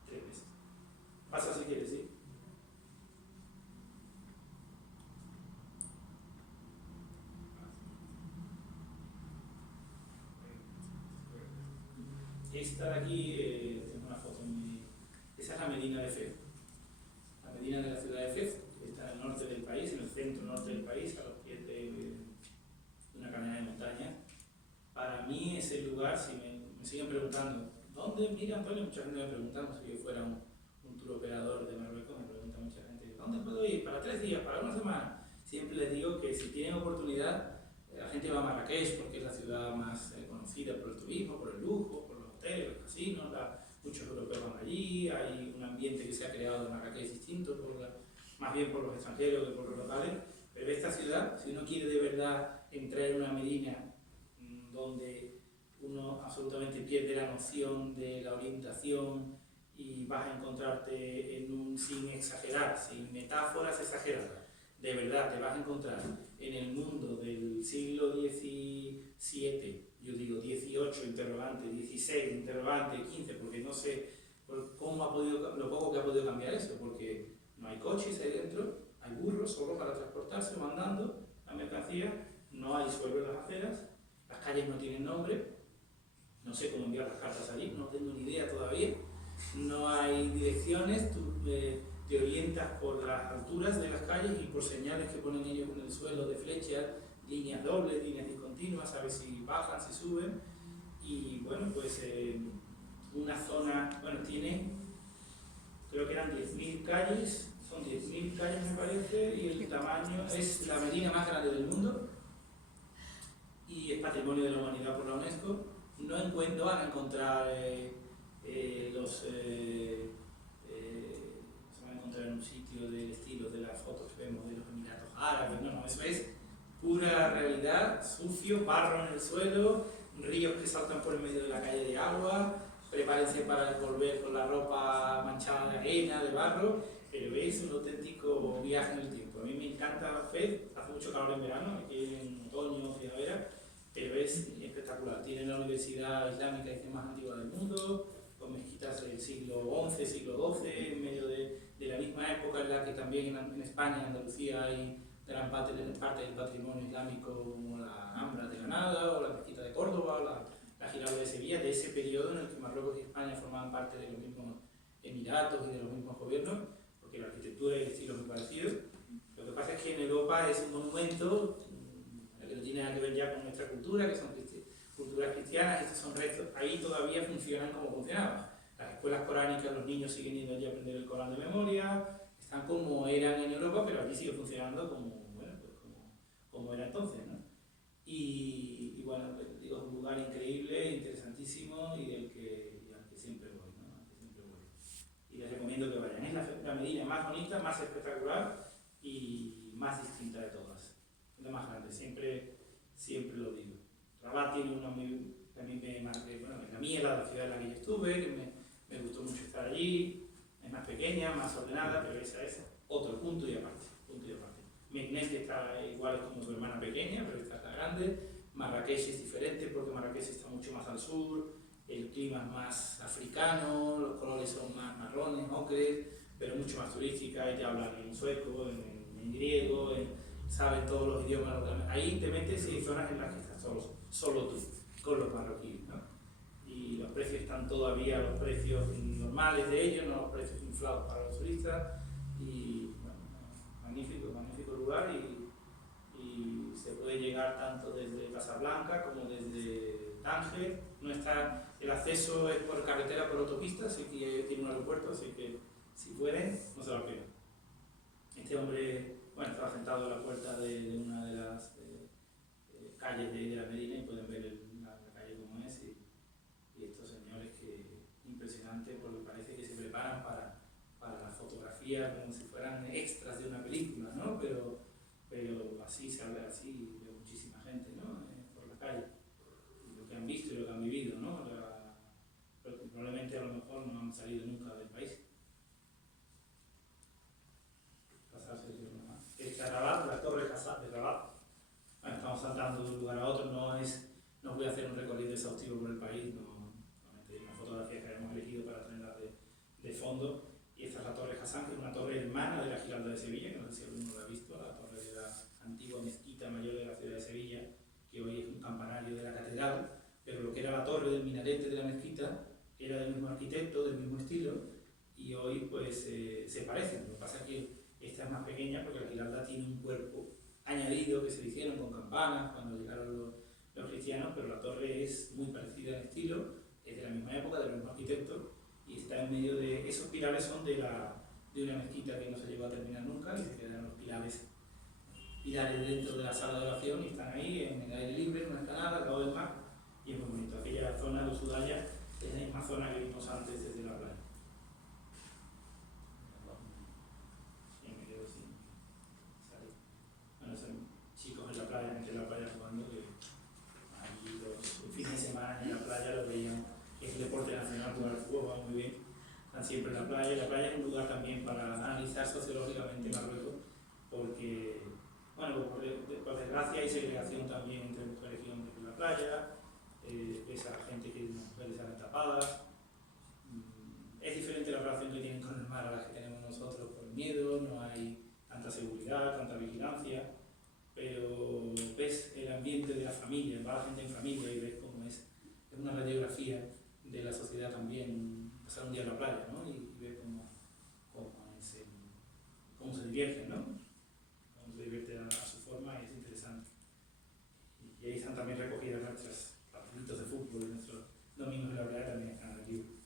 3 meses. Pasa si quieres, ¿sí? Esta de aquí, tengo una foto esa es la Medina de Fez, la Medina de la ciudad de Fez, que está en el norte del país, en el centro norte del país, a los pies de una cadena de montañas. Para mí ese lugar, si me siguen preguntando, ¿dónde? Mira, Antonio, mucha gente me pregunta, como si yo fuera un tour operador de Marruecos, me pregunta mucha gente, ¿dónde puedo ir? ¿Para 3 días? ¿Para una semana? Siempre les digo que si tienen oportunidad, la gente va a Marrakech porque es la ciudad más conocida por el turismo, por el lujo, por los hoteles, los casinos, muchos europeos van allí, hay un ambiente que se ha creado en Marrakech distinto, más bien por los extranjeros que por los locales, pero esta ciudad, si uno quiere de verdad entrar en una Medina donde uno absolutamente pierde la noción de la orientación y vas a encontrarte sin exagerar, sin metáforas exageradas, de verdad te vas a encontrar en el mundo del siglo XVII, yo digo 18 interrogante, 16 interrogante, 15, porque no sé cómo lo poco que ha podido cambiar eso, porque no hay coches ahí dentro, hay burros solo para transportarse o andando la mercancía, no hay suelo en las aceras, las calles no tienen nombre, no sé cómo enviar las cartas allí, no tengo ni idea todavía, no hay direcciones, tú te orientas por las alturas de las calles y por señales que ponen ellos en el suelo de flechas, líneas dobles, líneas discontinuas, sabes si bajan, si suben, y bueno, pues una zona, bueno, tiene, creo que eran 10.000 calles, son 10.000 calles me parece, y el tamaño es la Medina más grande del mundo, y es Patrimonio de la Humanidad por la UNESCO. No van a encontrar se van a encontrar en un sitio del estilo de las fotos que vemos de los Emiratos Árabes, no, eso es pura realidad, sucio, barro en el suelo, ríos que saltan por el medio de la calle de agua, prepárense para volver con la ropa manchada de arena, de barro, pero es un auténtico viaje en el tiempo. A mí me encanta Fez, hace mucho calor en verano, aquí en otoño, primavera, pero es espectacular. Tiene la universidad islámica más antigua del mundo, con mezquitas del siglo XI, siglo XII, en medio de la misma época en la que también en España, en Andalucía, hay gran parte del patrimonio islámico, como la Alhambra de Granada, o la mezquita de Córdoba, o la Giralda de Sevilla, de ese periodo en el que Marruecos y España formaban parte de los mismos emiratos y de los mismos gobiernos, porque la arquitectura y el estilo es muy parecido. Lo que pasa es que en Europa es un monumento que no tiene nada que ver ya con nuestra cultura, que son culturas cristianas, estos son restos, ahí todavía funcionan como funcionaban. Las escuelas coránicas, los niños siguen yendo allí a aprender el Corán de memoria, están como eran en Europa, pero aquí sigue funcionando como, bueno, pues como era entonces, ¿no? Y bueno, pues, digo, es un lugar increíble, interesantísimo y al que siempre voy, ¿no? Al que siempre voy. Y les recomiendo que vayan. Es la Medina más bonita, más espectacular y más distinta de todas. Es la más grande, siempre lo digo. Rabat tiene una muy... A mí me marqué, bueno, la mía, la ciudad en la que yo estuve, que me gustó mucho estar allí. Es más pequeña, más ordenada, pero esa es otro punto y aparte. Meknès, que está igual es como su hermana pequeña, pero esta es la grande. Marrakech es diferente porque Marrakech está mucho más al sur, el clima es más africano, los colores son más marrones, ocres, pero mucho más turística. Ella habla en sueco, en griego, sabe todos los idiomas. Ahí te metes y hay zonas en las que estás solo tú, con los marroquíes, ¿no? Y los precios están todavía los precios normales de ellos, no los precios inflados para los turistas. Y bueno, magnífico lugar y se puede llegar tanto desde Casablanca como desde Tánger. No está, el acceso es por carretera, por autopista, así que tiene un aeropuerto, así que si pueden, no se lo pierdan. Este hombre, bueno, estaba sentado a la puerta de una de las calles de la Medina y pueden ver la calle como es y estos señores que impresionante porque parece que se preparan para la fotografía como si fueran extras de una película, ¿no? Pero así se habla así de muchísima gente, ¿no? Por la calle, y lo que han visto y lo que han vivido, ¿no? Probablemente a lo mejor no han salido nunca del país. Esta Rabat, la torre Hassan de Rabat. Bueno, estamos saltando de un lugar a otro, no voy a hacer un recorrido exhaustivo por el país, solamente hay una fotografía que hayamos elegido para tenerla de fondo. Y esta es la Torre Hassan, que es una torre hermana de la Giralda de Sevilla, que no sé si alguno la ha visto, la torre de la antigua mezquita mayor de la ciudad de Sevilla, que hoy es un campanario de la catedral, pero lo que era la torre del minarete de la mezquita era del mismo arquitecto, del mismo estilo, y hoy pues se parecen. Lo que pasa es que esta es más pequeña porque la Giralda tiene un cuerpo añadido que se le hicieron con campanas cuando llegaron los cristianos, pero la torre es muy parecida en estilo, es de la misma época, del mismo arquitecto, y está en medio de... Esos pilares son de una mezquita que no se llegó a terminar nunca, y se quedaron los pilares dentro de la sala de oración y están ahí en el aire libre, en una escalada, al lado del mar, y es muy bonito. Aquella zona de Ushuaia es la misma zona que vimos antes desde la playa. Y me quedo sin salir. Bueno, son chicos en la playa, gente en la playa jugando, que allí los fines de semana en la playa lo veían, que es el deporte nacional, jugar al fútbol, va muy bien. Están siempre en la playa, y la playa es un lugar también para analizar sociológicamente Marruecos, porque, bueno, por desgracia hay segregación también entre mujeres y hombres en la playa, ves a gente que las mujeres salen tapadas. Es diferente la relación que tienen con el mar a la que tenemos nosotros por miedo, no hay tanta seguridad, tanta vigilancia, pero ves el ambiente de la familia, va la gente en familia y ves cómo es una radiografía de la sociedad también, pasar un día en la playa, ¿no? Y ver cómo se divierten, ¿no? Cómo se divierte a su forma y es interesante. Y ahí están también recogidas nuestros partiditos de fútbol, nuestros domingos en la playa también están aquí.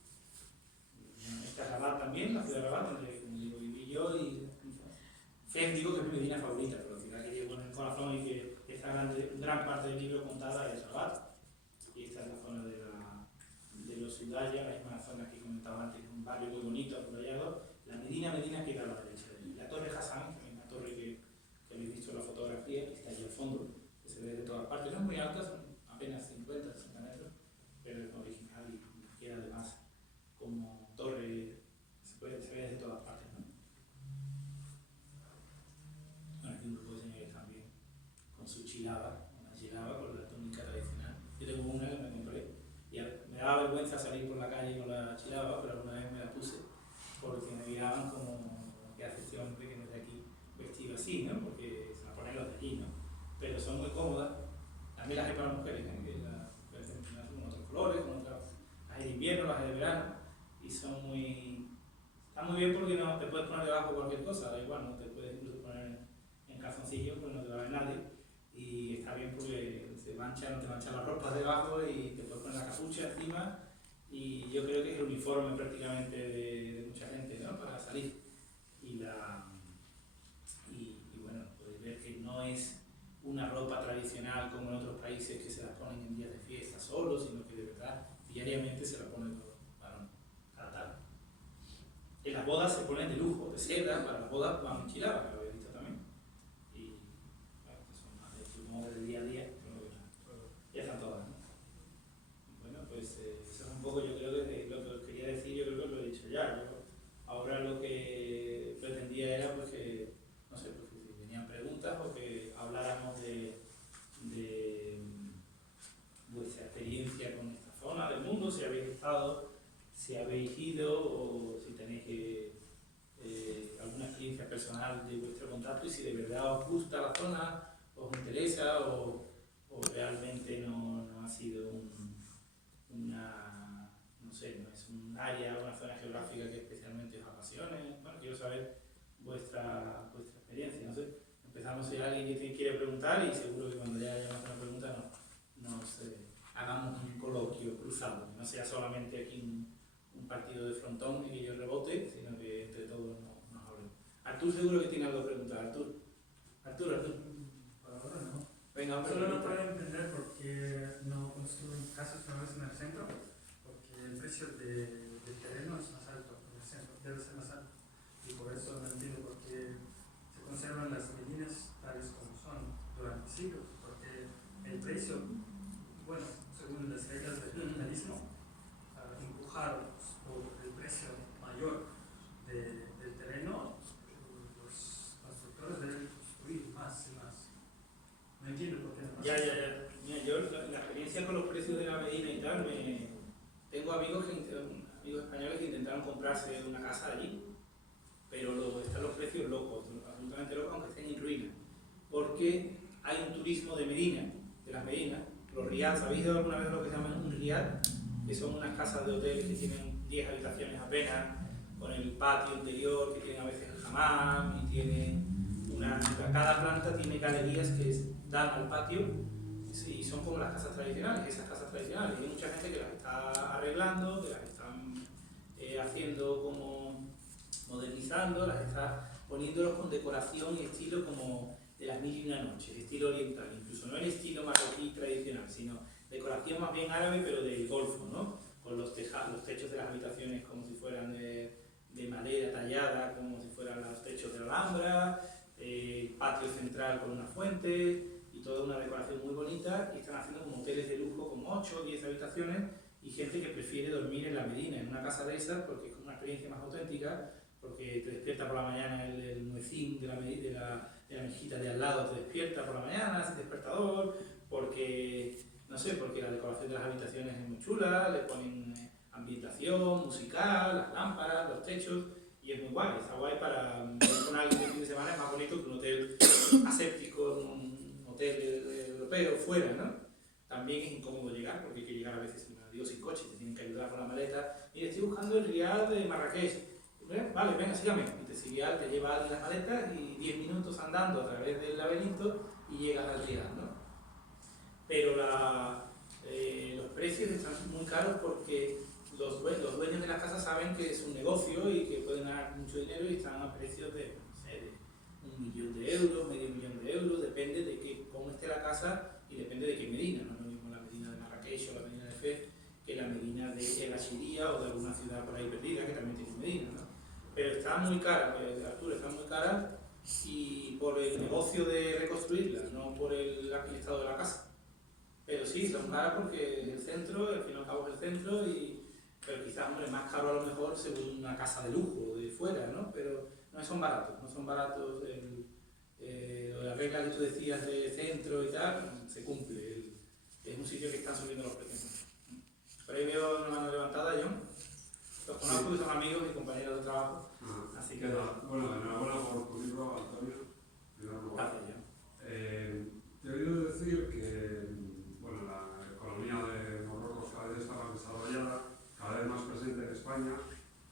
Esta es Rabat también, la ciudad de Rabat, donde viví yo y digo que es mi medina favorita, pero al final que llevo en el corazón y que esta gran parte del libro contada es Rabat. Y esta es la zona de los Ushuaia, la misma zona que comentaba antes, un barrio muy bonito, amurallado. La Medina queda a la derecha de mí. La Torre Hassan, que es una torre que habéis visto en la fotografía, que está allí al fondo, que se ve de todas partes. No es muy alta, son apenas 50, 60 metros, pero es original y queda además como torre, se ve desde todas partes, ¿no? Bueno, aquí un grupo de señores también con su chilaba, una chilaba con la túnica tradicional. Yo tengo una que me compré y me daba vergüenza salir por la calle con la chilaba, pero alguna vez me la puse porque me miraban como que hace este hombre que no es de aquí vestido así, ¿no? Porque se la ponen los de allí, ¿no? Pero son muy cómodas. También las hay para mujeres, ¿eh? Que las mujeres con otros colores, con otras, las hay de invierno, las hay de verano, y están muy bien porque no te puedes poner debajo cualquier cosa, da igual, no te puedes incluso poner en calzoncillos, pues no te va a ver nadie, y está bien porque te manchan las ropas debajo y te puedes poner la capucha encima, y yo creo que es el uniforme prácticamente de mucha gente, ¿no? Para salir. Y bueno, podéis ver que no es una ropa tradicional como en otros países que se la ponen en días de fiesta solo, sino que de verdad diariamente se la ponen los varones cada tarde. En las bodas se ponen de lujo, de seda, para las bodas van enchiladas, que lo habéis visto también. Y bueno, que son más de tu modo del día a día, pero ya están todas, ¿no? Bueno, pues eso es un poco, yo creo que lo que os quería decir, yo creo que os lo he dicho ya. Ahora lo que pretendía era pues que, no sé, pues que si venían preguntas o que habláramos de vuestra experiencia con esta zona del mundo, si habéis estado, si habéis ido o si tenéis alguna experiencia personal de vuestro contacto y si de verdad os gusta la zona, os interesa o realmente no ha sido no es un área, una zona geográfica que especialmente os apasione. Bueno, quiero saber vuestra experiencia, no sé. Empezamos si hay alguien que quiere preguntar, y seguro que cuando ya haya más una pregunta nos hagamos un coloquio cruzado, que no sea solamente aquí un partido de frontón y que yo rebote, sino que entre todos nos hablemos. Artur seguro que tiene algo que preguntar. Artur. Por ahora no. Venga, hombre. Solo no puedo entender por qué no construyen casas una vez en el centro, porque el precio del terreno es más alto en el centro, debe ser más alto. Y por eso no entiendo por qué se conservan las medidas tales como son durante siglos, porque el precio, bueno, según las reglas del capitalismo, empujar por el precio mayor del terreno, los constructores deben construir más y más. No entiendo por qué no. Ya. Mira, yo la experiencia con los precios de la Medina y tal, tengo amigos españoles que intentaron comprarse una casa allí, pero están los precios locos, absolutamente locos, aunque estén en ruinas, porque hay un turismo de Medina, de las Medinas, los riads. ¿Habéis ido alguna vez a lo que se llama un riad? Que son unas casas de hotel que tienen 10 habitaciones apenas, con el patio interior, que tienen a veces el hammam, y tiene cada planta tiene galerías que dan al patio, y son como las casas tradicionales, esas casas tradicionales. Y hay mucha gente que las está arreglando, que las están haciendo como modernizando, las está poniéndolos con decoración y estilo como de las mil y una noches, estilo oriental, incluso no el estilo marroquí tradicional, sino decoración más bien árabe, pero del Golfo, ¿no? Con los techos de las habitaciones como si fueran de madera tallada, como si fueran los techos de la Alhambra, patio central con una fuente y toda una decoración muy bonita, y están haciendo como hoteles de lujo con 8 o 10 habitaciones, y gente que prefiere dormir en la Medina, en una casa de esas, porque es una experiencia más auténtica, porque te despierta por la mañana el muecín de la mezquita de al lado, te despierta por la mañana, hace despertador, porque la decoración de las habitaciones es muy chula, le ponen ambientación musical, las lámparas, los techos, y es muy guay. Está guay para ir con alguien de fin de semana, es más bonito que un hotel aséptico, un hotel europeo fuera, ¿no? También es incómodo llegar, porque hay que llegar a veces, digo, sin coche, te tienen que ayudar con la maleta. Y estoy buscando el riad de Marrakech. Vale, venga, sígame. Y te lleva alguien las maletas, y 10 minutos andando a través del laberinto y llegas al riad, ¿no? Pero los precios están muy caros porque los dueños de las casas saben que es un negocio y que pueden ganar mucho dinero, y están a precios de 1 millón de euros, medio millón de euros, depende de cómo esté la casa y depende de qué Medina. No es lo mismo la Medina de Marrakech o la Medina de Fez que la Medina de El Ashiria o de alguna ciudad por ahí perdida que también tiene Medina, ¿no? Pero está muy cara, Artur, está muy cara, y por el negocio de reconstruirla, no por el estado de la casa. Pero sí, son caras porque es el centro, al fin y al cabo es el centro, pero quizás, hombre, más caro a lo mejor según una casa de lujo de fuera, ¿no? Pero no son baratos. La regla que tú decías de centro y tal, se cumple. Es un sitio que están subiendo los precios. Por ahí veo una mano levantada, John. Los conozco, que son amigos y compañeros de trabajo. Así que bueno, enhorabuena por tu libro, Antonio. Gracias, John. Te he oído decir que la economía de Marruecos cada vez está más desarrollada, cada vez más presente en España.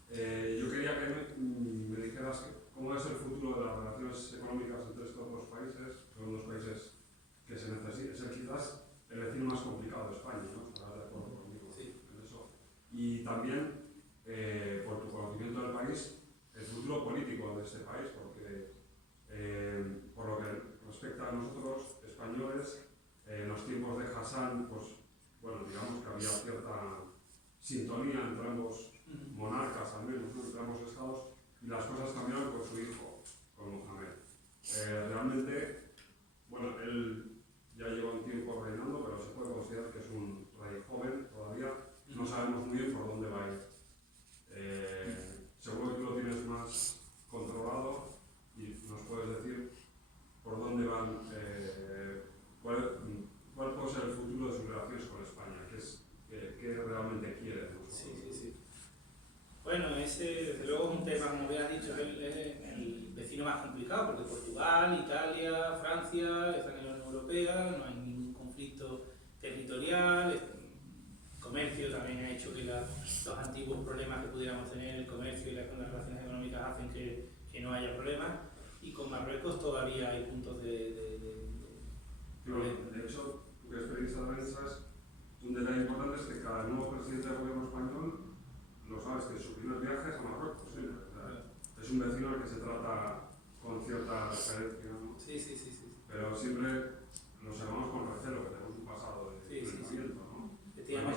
Yo quería que me dijeras cómo es el futuro de las relaciones económicas entre estos dos países. Son dos países que se necesitan, quizás el vecino más complicado de España, ¿no? Estarás de acuerdo conmigo Sí. en eso. Y también, por tu conocimiento del país, el futuro político de este país, porque por lo que respecta a nosotros, españoles, en los tiempos de Hassan, pues, bueno, digamos que había cierta sintonía entre ambos monarcas, al menos, ¿no? Entre ambos estados, y las cosas cambiaron con su hijo, con Mohamed. Realmente, bueno, él ya lleva un tiempo reinando, pero se puede considerar que es un rey joven todavía. No sabemos muy bien por dónde va a ir. Seguro que tú lo tienes más controlado y nos puedes decir por dónde van, cuál puede ser el futuro de sus relaciones con España, qué realmente quiere. Sí. Bueno, ese desde luego es un tema, como bien has dicho, es el vecino más complicado, porque Portugal, Italia, Francia están en la Unión Europea, no hay ningún conflicto territorial, el comercio también ha hecho que los antiguos problemas que pudiéramos tener, el comercio y las relaciones económicas hacen que no haya problemas, y con Marruecos todavía hay puntos de De hecho, tú que eres periodista también sabes, un detalle importante es que cada nuevo presidente del gobierno español, lo sabes, que su primer viaje es a Marruecos, ¿sí? O sea, es un vecino al que se trata con cierta referencia, ¿no? Sí. Pero siempre lo observamos con recelo, que tenemos un pasado de enfrentamiento, ¿no? Además,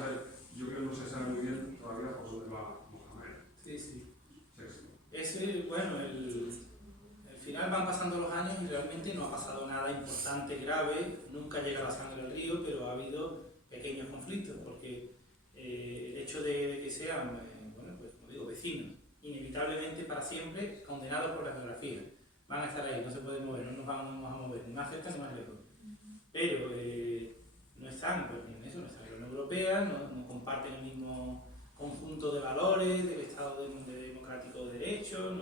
yo creo que no se sabe muy bien todavía por dónde va Mohamed. Sí. Bueno, al final van pasando los años y realmente no ha pasado nada importante, grave, nunca llega la sangre al río, pero ha habido pequeños conflictos, porque el hecho de que sean, bueno, pues como digo, vecinos, inevitablemente para siempre condenados por la geografía, van a estar ahí, no se pueden mover, no nos vamos a mover, ni más cerca ni más lejos. Pero no están, pues, ni en eso, no están en la Unión Europea, no comparten el mismo conjunto de valores del Estado democrático de derecho,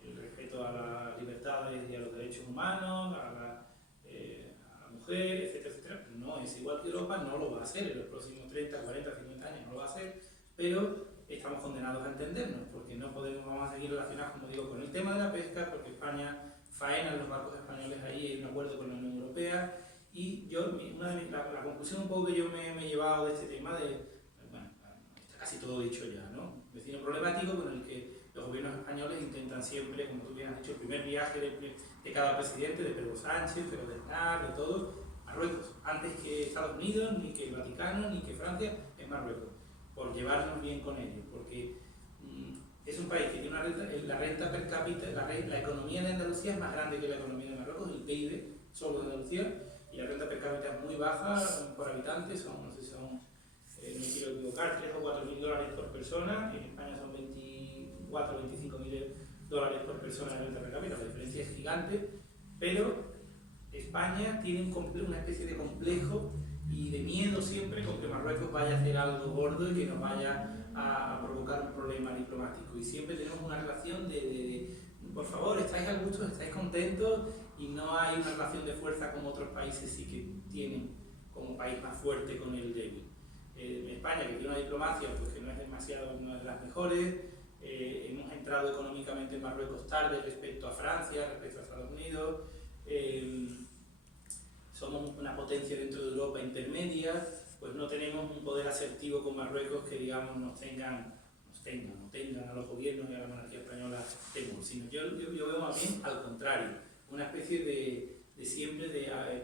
el respeto a las libertades y a los derechos humanos, a la mujer, etcétera. No es igual que Europa, no lo va a hacer en los próximos 30, 40, 50 años, no lo va a hacer, pero estamos condenados a entendernos, porque no vamos a seguir relacionados, como digo, con el tema de la pesca, porque España faena los barcos españoles ahí, hay un acuerdo con la Unión Europea, y la conclusión un poco que yo me he llevado de este tema bueno, está casi todo dicho ya, ¿no? Vecino problemático con el que los gobiernos españoles intentan siempre, como tú bien has dicho, el primer viaje de cada presidente, de Pedro Sánchez, Pedro de Aznar, de todos, Marruecos, antes que Estados Unidos, ni que el Vaticano, ni que Francia, es Marruecos, por llevarnos bien con ellos, porque es un país que tiene la renta per cápita, la economía de Andalucía es más grande que la economía de Marruecos, el PIB solo de Andalucía, y la renta per cápita es muy baja por habitante, no quiero equivocar, 3 o 4 mil dólares por persona, en España son 24 o 25 mil dólares por persona de renta per cápita, la diferencia es gigante, pero España tiene una especie de complejo y de miedo siempre con que Marruecos vaya a hacer algo gordo y que nos vaya a provocar un problema diplomático, y siempre tenemos una relación de por favor, estáis a gusto, estáis contentos, y no hay una relación de fuerza como otros países sí que tienen como país más fuerte con el débil. España, que tiene una diplomacia pues, que no es una de las mejores, hemos entrado económicamente en Marruecos tarde respecto a Francia, respecto a Estados Unidos, somos una potencia dentro de Europa intermedia, pues no tenemos un poder asertivo con Marruecos que digamos nos tengan a los gobiernos y a la monarquía española temor, sino yo veo más bien al contrario, una especie de siempre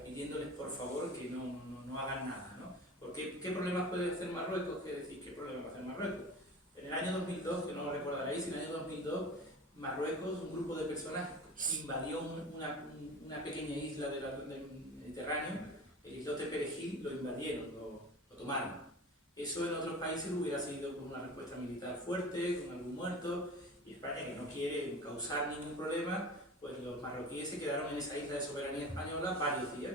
pidiéndoles por favor que no hagan nada, ¿no? Porque ¿qué problemas puede hacer Marruecos? ¿Qué decir? ¿Qué problemas va a hacer Marruecos? En el año 2002, que no lo recordaréis, en el año 2002 Marruecos, un grupo de personas invadió una pequeña isla del Mediterráneo, el islote Perejil, lo invadieron, lo tomaron. Eso en otros países hubiera sido con una respuesta militar fuerte, con algún muerto, y España, que no quiere causar ningún problema, pues los marroquíes se quedaron en esa isla de soberanía española varios días.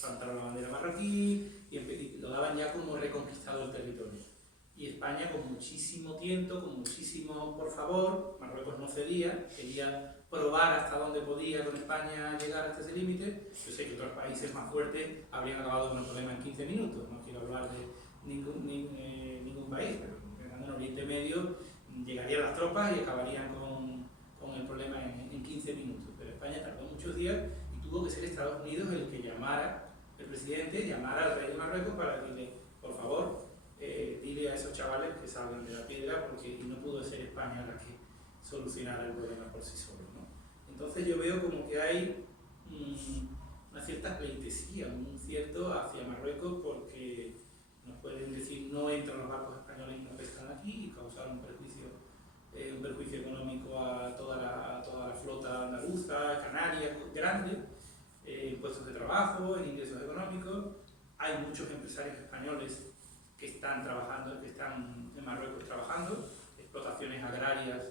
Plantaron la bandera marroquí y lo daban ya como reconquistado el territorio. Y España, con muchísimo tiento, con muchísimo por favor, Marruecos no cedía, quería probar hasta dónde podía con España llegar hasta ese límite. Yo sé que otros países más fuertes habrían acabado con el problema en 15 minutos, no quiero hablar de ningún país, pero en el Oriente Medio llegarían las tropas y acabarían con el problema en 15 minutos. Pero España tardó muchos días y tuvo que ser Estados Unidos el que llamara, el presidente llamar al rey de Marruecos para decirle, por favor, dile a esos chavales que salgan de la piedra, porque no pudo ser España la que solucionara el problema por sí solo, ¿no? Entonces yo veo como que hay una cierta pleitesía, un cierto hacia Marruecos, porque nos pueden decir no entran los barcos españoles y no pescan aquí, y causar un perjuicio económico a toda la flota andaluza, canaria, grande, en puestos de trabajo, en ingresos económicos. Hay muchos empresarios españoles que están trabajando, que están en Marruecos trabajando, explotaciones agrarias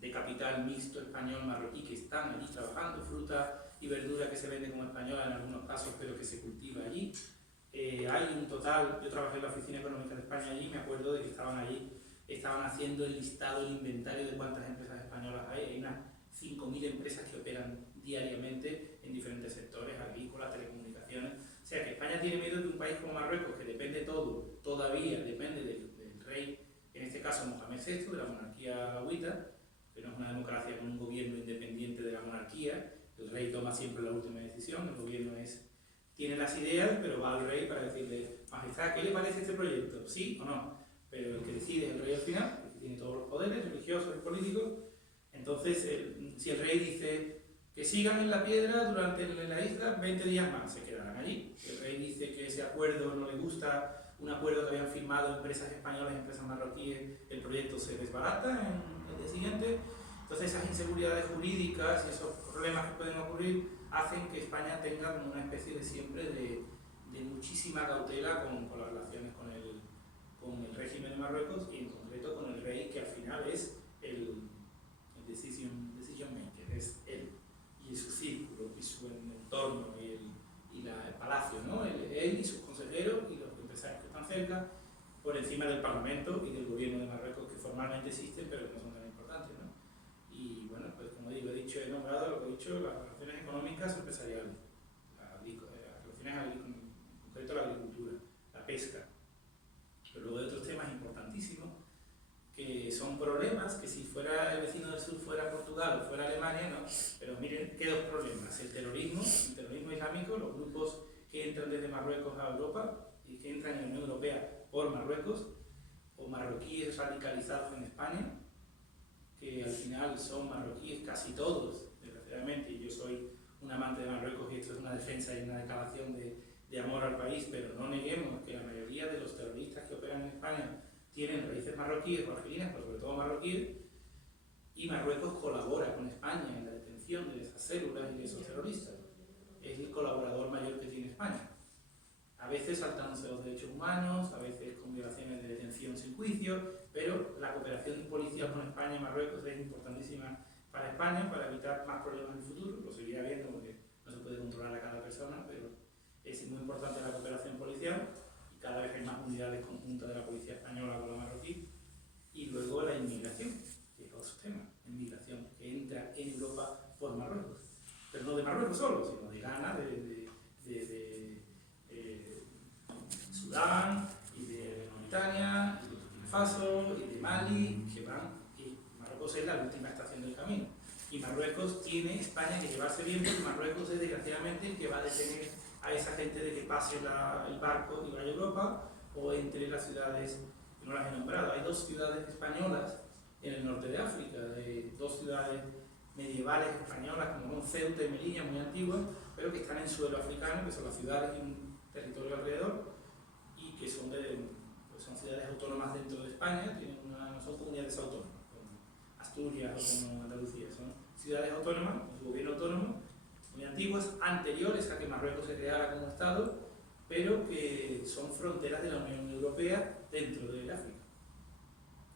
de capital mixto español-marroquí que están allí trabajando, fruta y verdura que se vende como española en algunos casos, pero que se cultiva allí. Hay un total, yo trabajé en la Oficina Económica de España allí, me acuerdo de que estaban allí, estaban haciendo el listado, el inventario de cuántas empresas españolas hay unas 5.000 empresas que operan diariamente en diferentes sectores, agrícola, telecomunicaciones. O sea que España tiene miedo de un país como Marruecos, que depende todo, todavía depende del rey, en este caso Mohamed VI, de la monarquía alauita, que no es una democracia con un gobierno independiente de la monarquía. El rey toma siempre la última decisión, el gobierno tiene las ideas, pero va al rey para decirle, Majestad, ¿qué le parece este proyecto? ¿Sí o no? Pero el que decide es el rey al final, el que tiene todos los poderes religiosos y políticos. Entonces, si el rey dice que sigan en la piedra en la isla 20 días más, se quedarán allí. Si el rey dice que ese acuerdo no le gusta, un acuerdo que habían firmado empresas españolas y empresas marroquíes, el proyecto se desbarata en el día siguiente. Entonces esas inseguridades jurídicas y esos problemas que pueden ocurrir hacen que España tenga como una especie de siempre de muchísima cautela con las relaciones con el régimen de Marruecos, y en concreto con el rey, que al final es el decision maker, es él y su círculo y su entorno y el palacio, ¿no? Él y sus consejeros y los empresarios que están cerca, por encima del Parlamento y del gobierno de Marruecos, que formalmente existen pero que no son tan importantes, ¿no? Y bueno, pues como digo, he nombrado lo que he dicho, las relaciones económicas o empresariales, las relaciones en concreto la agricultura, la pesca. Pero luego hay otros temas importantísimos que son problemas que si fuera el vecino del sur fuera Portugal o fuera Alemania, no. Pero miren, ¿qué dos problemas? El terrorismo islámico, los grupos que entran desde Marruecos a Europa y que entran en la Unión Europea por Marruecos, o marroquíes radicalizados en España, que al final son marroquíes casi todos, desgraciadamente, y yo soy un amante de Marruecos y esto es una defensa y una declaración de amor al país, pero no neguemos que la mayoría de los terroristas que operan en España tienen raíces marroquíes o argelinas, pero sobre todo marroquíes, y Marruecos colabora con España en la detención de esas células y de esos terroristas. Es el colaborador mayor que tiene España. A veces saltándose los derechos humanos, a veces con violaciones de detención sin juicio, pero la cooperación policial con España y Marruecos es importantísima para España, para evitar más problemas en el futuro. Lo seguirá viendo porque no se puede controlar a cada persona, pero es muy importante la cooperación policial, y cada vez hay más unidades conjuntas de la policía española con la marroquí. Y luego la inmigración, que es otro tema, inmigración que entra en Europa por Marruecos, pero no de Marruecos solo, sino de Ghana, de Sudán, y de Mauritania, y de Burkina Faso, y de Mali, que van, y Marruecos es la última estación del camino. Y Marruecos tiene España que llevarse bien, porque Marruecos es desgraciadamente el que va a detener a esa gente de que pase el barco y vaya a Europa, o entre las ciudades, que no las he nombrado. Hay dos ciudades españolas en el norte de África, dos ciudades medievales españolas, como son Ceuta y Melilla, muy antiguas, pero que están en suelo africano, que son las ciudades y un territorio alrededor, y que son ciudades autónomas dentro de España, no son comunidades autónomas, como Asturias o como Andalucía, son ciudades autónomas, con su gobierno autónomo, muy antiguas, anteriores a que Marruecos se creara como Estado, pero que son fronteras de la Unión Europea dentro del África.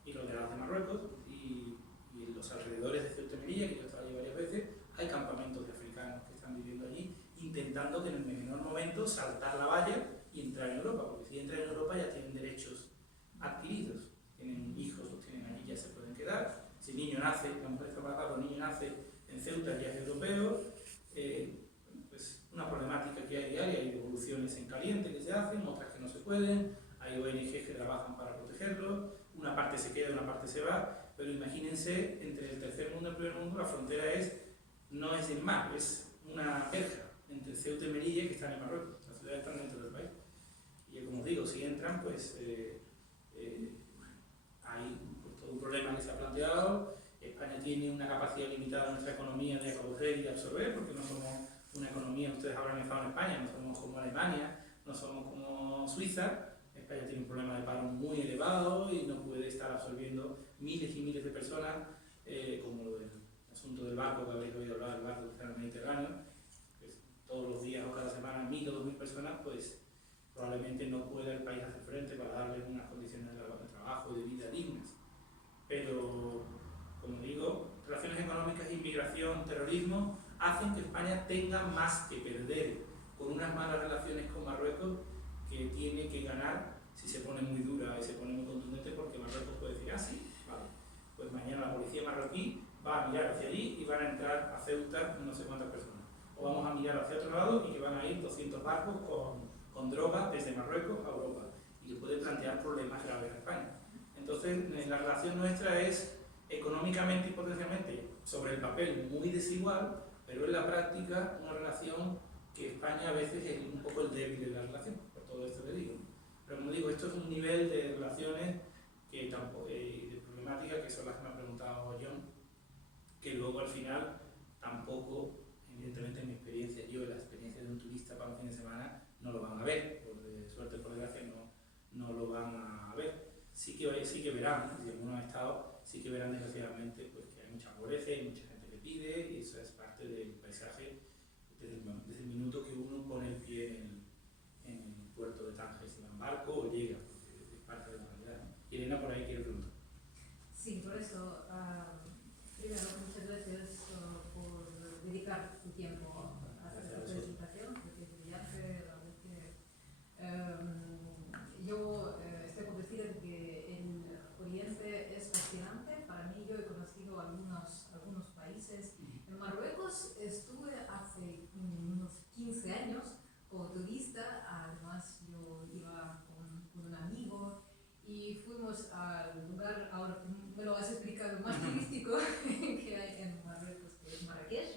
Y rodeadas de Marruecos, y en los alrededores de Ceuta y Melilla, que yo he estado allí varias veces, hay campamentos de africanos que están viviendo allí, intentando que en el menor momento saltar la valla y entrar en Europa, porque si entran en Europa ya tienen derechos adquiridos, tienen hijos, los tienen allí, ya se pueden quedar. Si el niño nace, la mujer está embarazada, el niño nace en Ceuta, ya es europeo. Pues una problemática que hay diaria, hay devoluciones en caliente que se hacen, otras que no se pueden, hay ONGs que trabajan para protegerlo, una parte se queda, una parte se va, pero imagínense, entre el tercer mundo y el primer mundo, la frontera no es el mar, es una verja entre Ceuta y Melilla, que están en Marruecos. Las ciudades están dentro del país. Y como os digo, si entran, pues hay pues, todo un problema que se ha planteado. España tiene una capacidad limitada en nuestra economía de acoger y de absorber, porque no somos una economía, ustedes habrán estado en España, no somos como Alemania, no somos como Suiza. España tiene un problema de paro muy elevado y no puede estar absorbiendo miles y miles de personas, como lo del asunto del barco que habéis oído hablar, el barco que está en el Mediterráneo, pues, todos los días o cada semana 1.000 o 2.000 personas, pues probablemente no pueda el país hacer frente para darles unas condiciones de trabajo y de vida dignas. Pero, como digo, relaciones económicas, inmigración, terrorismo, hacen que España tenga más que perder con unas malas relaciones con Marruecos, que tiene que ganar si se pone muy dura y se pone muy contundente, porque Marruecos puede decir, ah, sí, vale, pues mañana la policía marroquí va a mirar hacia allí y van a entrar a Ceuta no sé cuántas personas. O vamos a mirar hacia otro lado y que van a ir 200 barcos con droga desde Marruecos a Europa, y que puede plantear problemas graves a España. Entonces, la relación nuestra es económicamente y potencialmente, sobre el papel, muy desigual, pero en la práctica una relación que España a veces es un poco el débil de la relación, por todo esto que digo. Pero como digo, esto es un nivel de relaciones que tampoco, de problemática, que son las que me ha preguntado John, que luego al final tampoco, evidentemente en mi experiencia, yo en la experiencia de un turista para un fin de semana, no lo van a ver, por suerte, por desgracia, no lo van a ver. Sí que verán, si alguno ha estado, sí que verán desgraciadamente pues, que hay mucha pobreza, hay mucha gente que pide, y eso es parte del paisaje desde el minuto que uno pone el pie en el puerto de Tánger, si va en barco o llega, porque es parte de la realidad, ¿no? Y Elena por ahí quiere preguntar. Sí, por eso, primero, muchas gracias por dedicar tu tiempo a esta presentación, porque es brillante, la verdad que yo estoy convencida de que el Oriente es fascinante. Para mí, yo he conocido algunos países. En Marruecos estuve hace unos 15 años como turista, además yo iba con un amigo y fuimos al lugar, ahora me lo has explicado, más turístico que hay en Marruecos, que es Marrakech,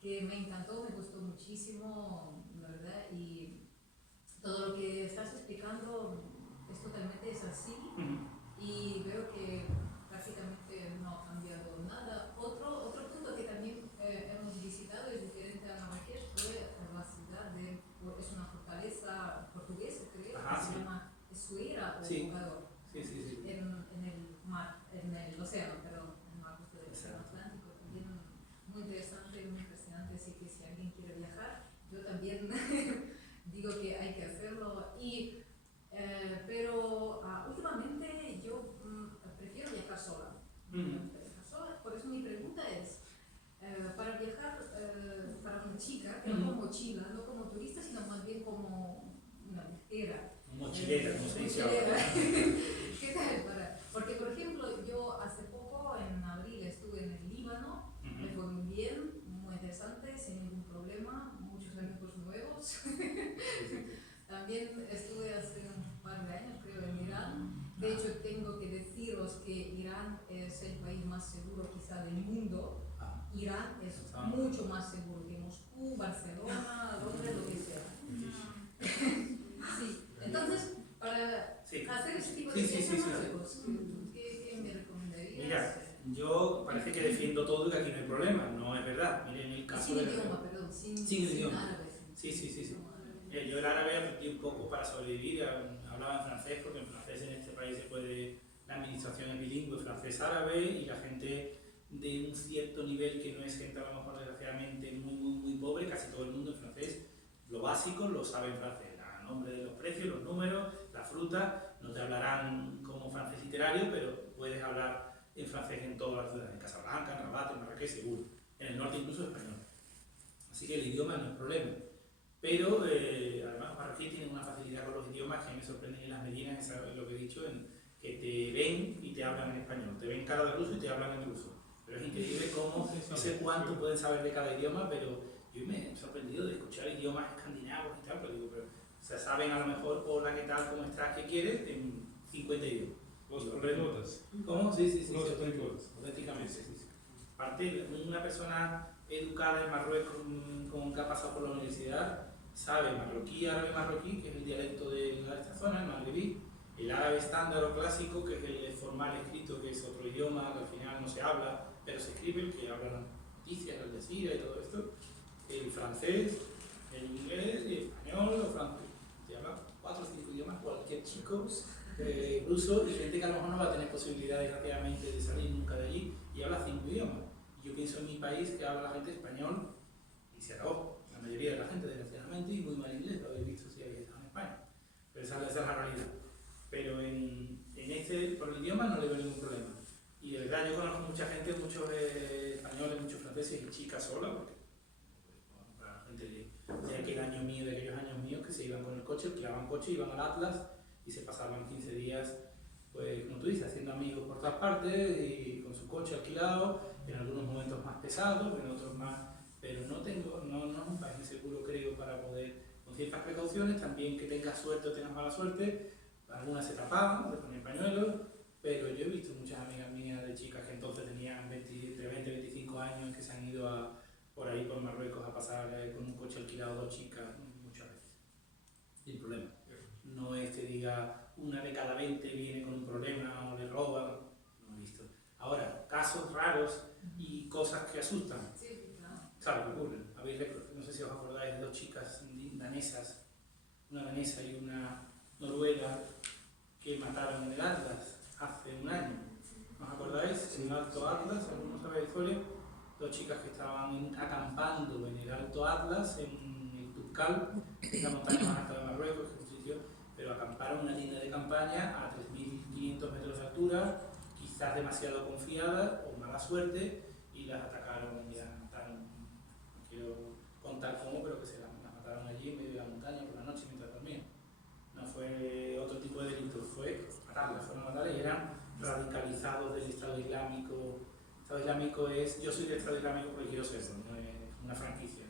que me encantó, me gustó muchísimo, la verdad, y todo lo que estás explicando es totalmente así, y veo que prácticamente no ha cambiado nada. Otro punto que también hemos visitado es diferente a Marrakech, fue la ciudad es una fortaleza portuguesa, creo, Ajá, que sí. se llama Essaouira o Sí. Bocador, Sí. en el mar, en el océano, perdón, en el mar justo del océano Atlántico, también muy interesante, muy fascinante, así que si alguien quiere viajar, yo también digo que hay que hacerlo. Pero últimamente yo prefiero viajar sola. Por eso mi pregunta es, para viajar para una chica, que no como mochila, no como turista, sino más bien como una viajera. Mochilera, como se dice ahora. Mochilera. ¿Qué tal? Porque, por ejemplo, yo hace poco, en abril, estuve en el Líbano, me fue muy bien, muy interesante, sin ningún problema, muchos amigos nuevos. También estuve hace un par de años, creo, en Irán. De hecho, tengo que deciros que Irán es el país más seguro quizá del mundo. Irán es mucho más seguro que Moscú, Barcelona, Londres, lo que sea. Sí, entonces, para hacer este tipo de viajes, ¿qué me recomendarías? Mira, yo parece que defiendo todo y que aquí no hay problema. No es verdad. Miren, en el caso sin del idioma, perdón, sin idioma. árabe. Sí. Yo el árabe aprendí un poco para sobrevivir, hablaba en francés, porque en francés en este país la administración es bilingüe, francés-árabe, y la gente de un cierto nivel, que no es gente a lo mejor desgraciadamente muy pobre, casi todo el mundo en francés, lo básico lo sabe en francés, el nombre de los precios, los números, la fruta, no te hablarán como francés literario, pero puedes hablar en francés en todas las ciudades, en Casablanca, en Rabat, en Marrakech, seguro, en el norte incluso español. Así que el idioma no es problema. Pero además Marrakech tiene una facilidad con los idiomas que me sorprenden en las medianas, eso es lo que he dicho, que te ven y te hablan en español, te ven cara de ruso y te hablan en ruso. Pero es increíble cómo, no sé cuánto pueden saber de cada idioma, pero yo me he sorprendido de escuchar idiomas escandinavos y tal, pero o sea, saben a lo mejor hola, qué tal, cómo estás, qué quieres, en 50 idiomas. Los políglotas. ¿Cómo? Sí. Los políglotas. Auténticamente, sí. Aparte, una persona educada en Marruecos, como que ha pasado por la universidad, sabe marroquí, árabe marroquí, que es el dialecto de esta zona, el magrebí, el árabe estándar o clásico, que es el formal escrito, que es otro idioma que al final no se habla, pero se escribe, el que habla las noticias, el Jazeera y todo esto, el francés, el inglés, el español o francés. Te habla 4 o 5 idiomas, cualquier chico, ruso, y gente que a lo mejor no va a tener posibilidades rápidamente de salir nunca de allí, y habla 5 idiomas. Yo pienso en mi país que habla la gente español y se acabó. La mayoría de la gente, desgraciadamente, y muy mal inglés, lo habéis visto si habéis estado en España. Pero esa es la realidad. Pero por el idioma no le veo ningún problema. Y de verdad, yo conozco mucha gente, muchos españoles, muchos franceses y chicas solas, porque para la gente de aquel año mío, de aquellos años míos, que se iban con el coche, alquilaban coche, iban al Atlas y se pasaban 15 días, pues como tú dices, haciendo amigos por todas partes y con su coche alquilado, en algunos momentos más pesados, en otros más, pero no es un país seguro, creo, para poder, con ciertas precauciones, también que tengas suerte o tengas mala suerte, algunas se tapaban, se ponían pañuelos, pero yo he visto muchas amigas mías de chicas que entonces tenían entre 20 y 25 años que se han ido por ahí por Marruecos a pasar con un coche alquilado 2 chicas muchas veces. Y el problema no es que diga una de cada 20 viene con un problema o le roban, no he visto. Ahora, casos raros y cosas que asustan. Sí, claro. Claro, que ocurren. No sé si os acordáis de 2 chicas danesas, una danesa y una noruega, que mataron en el Atlas hace un año. ¿Os acordáis? En el Alto Atlas, ¿alguno sabe la historia? 2 chicas que estaban acampando en el Alto Atlas, en el Turkal, que es la montaña más alta de Marruecos, que es un sitio, pero acamparon en una tienda de campaña a 3.500 metros de altura, quizás demasiado confiadas o mala suerte, y las atacaron y las mataron. No quiero contar cómo, pero que se las mataron allí en medio de la montaña por la noche mientras dormían. No fue otro tipo de delito, fue matarlas, fueron a matarlas y eran radicalizados del Estado Islámico. El Estado Islámico es, yo soy del Estado Islámico porque quiero serlo, no es una franquicia,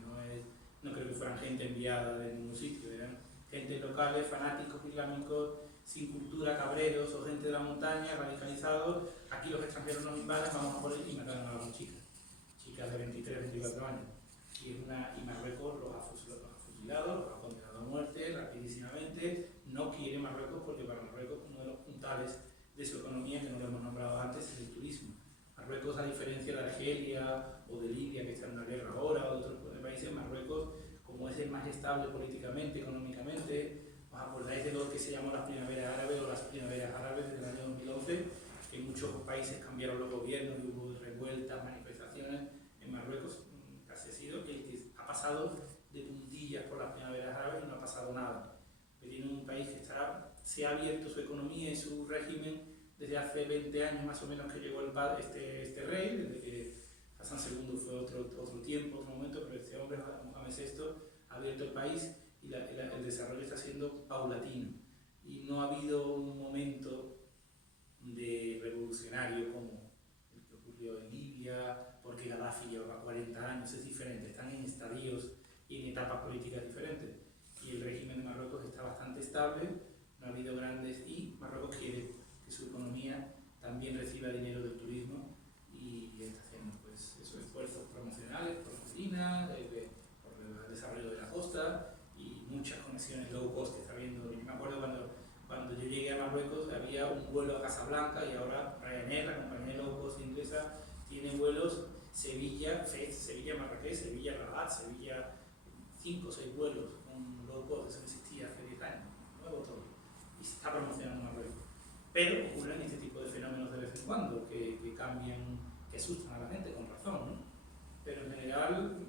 no creo que fueran gente enviada de ningún sitio, eran gente locales, fanáticos islámicos, sin cultura, cabreros o gente de la montaña, radicalizados. Aquí los extranjeros nos invaden, vamos a por ellos y mataron a las 2 chicas de 23, 24 años. Y Marruecos los ha fusilado, los ha condenado a muerte rapidísimamente. No quiere Marruecos porque para Marruecos uno de los puntales de su economía, que no lo hemos nombrado antes, es el turismo. Marruecos, a diferencia de Argelia o de Libia, que está en una guerra ahora, o de otros países, Marruecos, como es el más estable políticamente, económicamente, ¿os acordáis de lo que se llamó las primaveras árabes o las primaveras árabes del año 2011? Que en muchos países cambiaron los gobiernos y hubo revueltas, manifestaciones. En Marruecos casi ha sido el que ha pasado de puntillas por las primaveras árabes y no ha pasado nada. Tiene un país que se ha abierto su economía y su régimen desde hace 20 años más o menos que llegó este rey, desde que Hassan II fue otro tiempo, otro momento, pero este hombre, Mohamed VI, ha abierto el país y el desarrollo está siendo paulatino. Y no ha habido un momento de revolucionario como el que ocurrió en Libia, porque Gaddafi llevaba 40 años, es diferente, están en estadios y en etapas políticas diferentes. Y el régimen de Marruecos está bastante estable, no ha habido grandes, y Marruecos quiere que su economía también reciba dinero del turismo y está haciendo pues esos esfuerzos promocionales por la Medina, por el desarrollo de la costa y muchas conexiones low cost que está viendo. Yo me acuerdo cuando yo llegué a Marruecos había un vuelo a Casablanca y ahora Ryanair, la compañía low cost inglesa, tiene vuelos Sevilla, Marrakech, Sevilla, Rabat, Sevilla, 5 o 6 vuelos con low cost, eso no existía hace 10 años, nuevo todo, y se está promocionando Marruecos. Pero ocurren este tipo de fenómenos de vez en cuando, que cambian, que asustan a la gente, con razón, ¿no? Pero en general,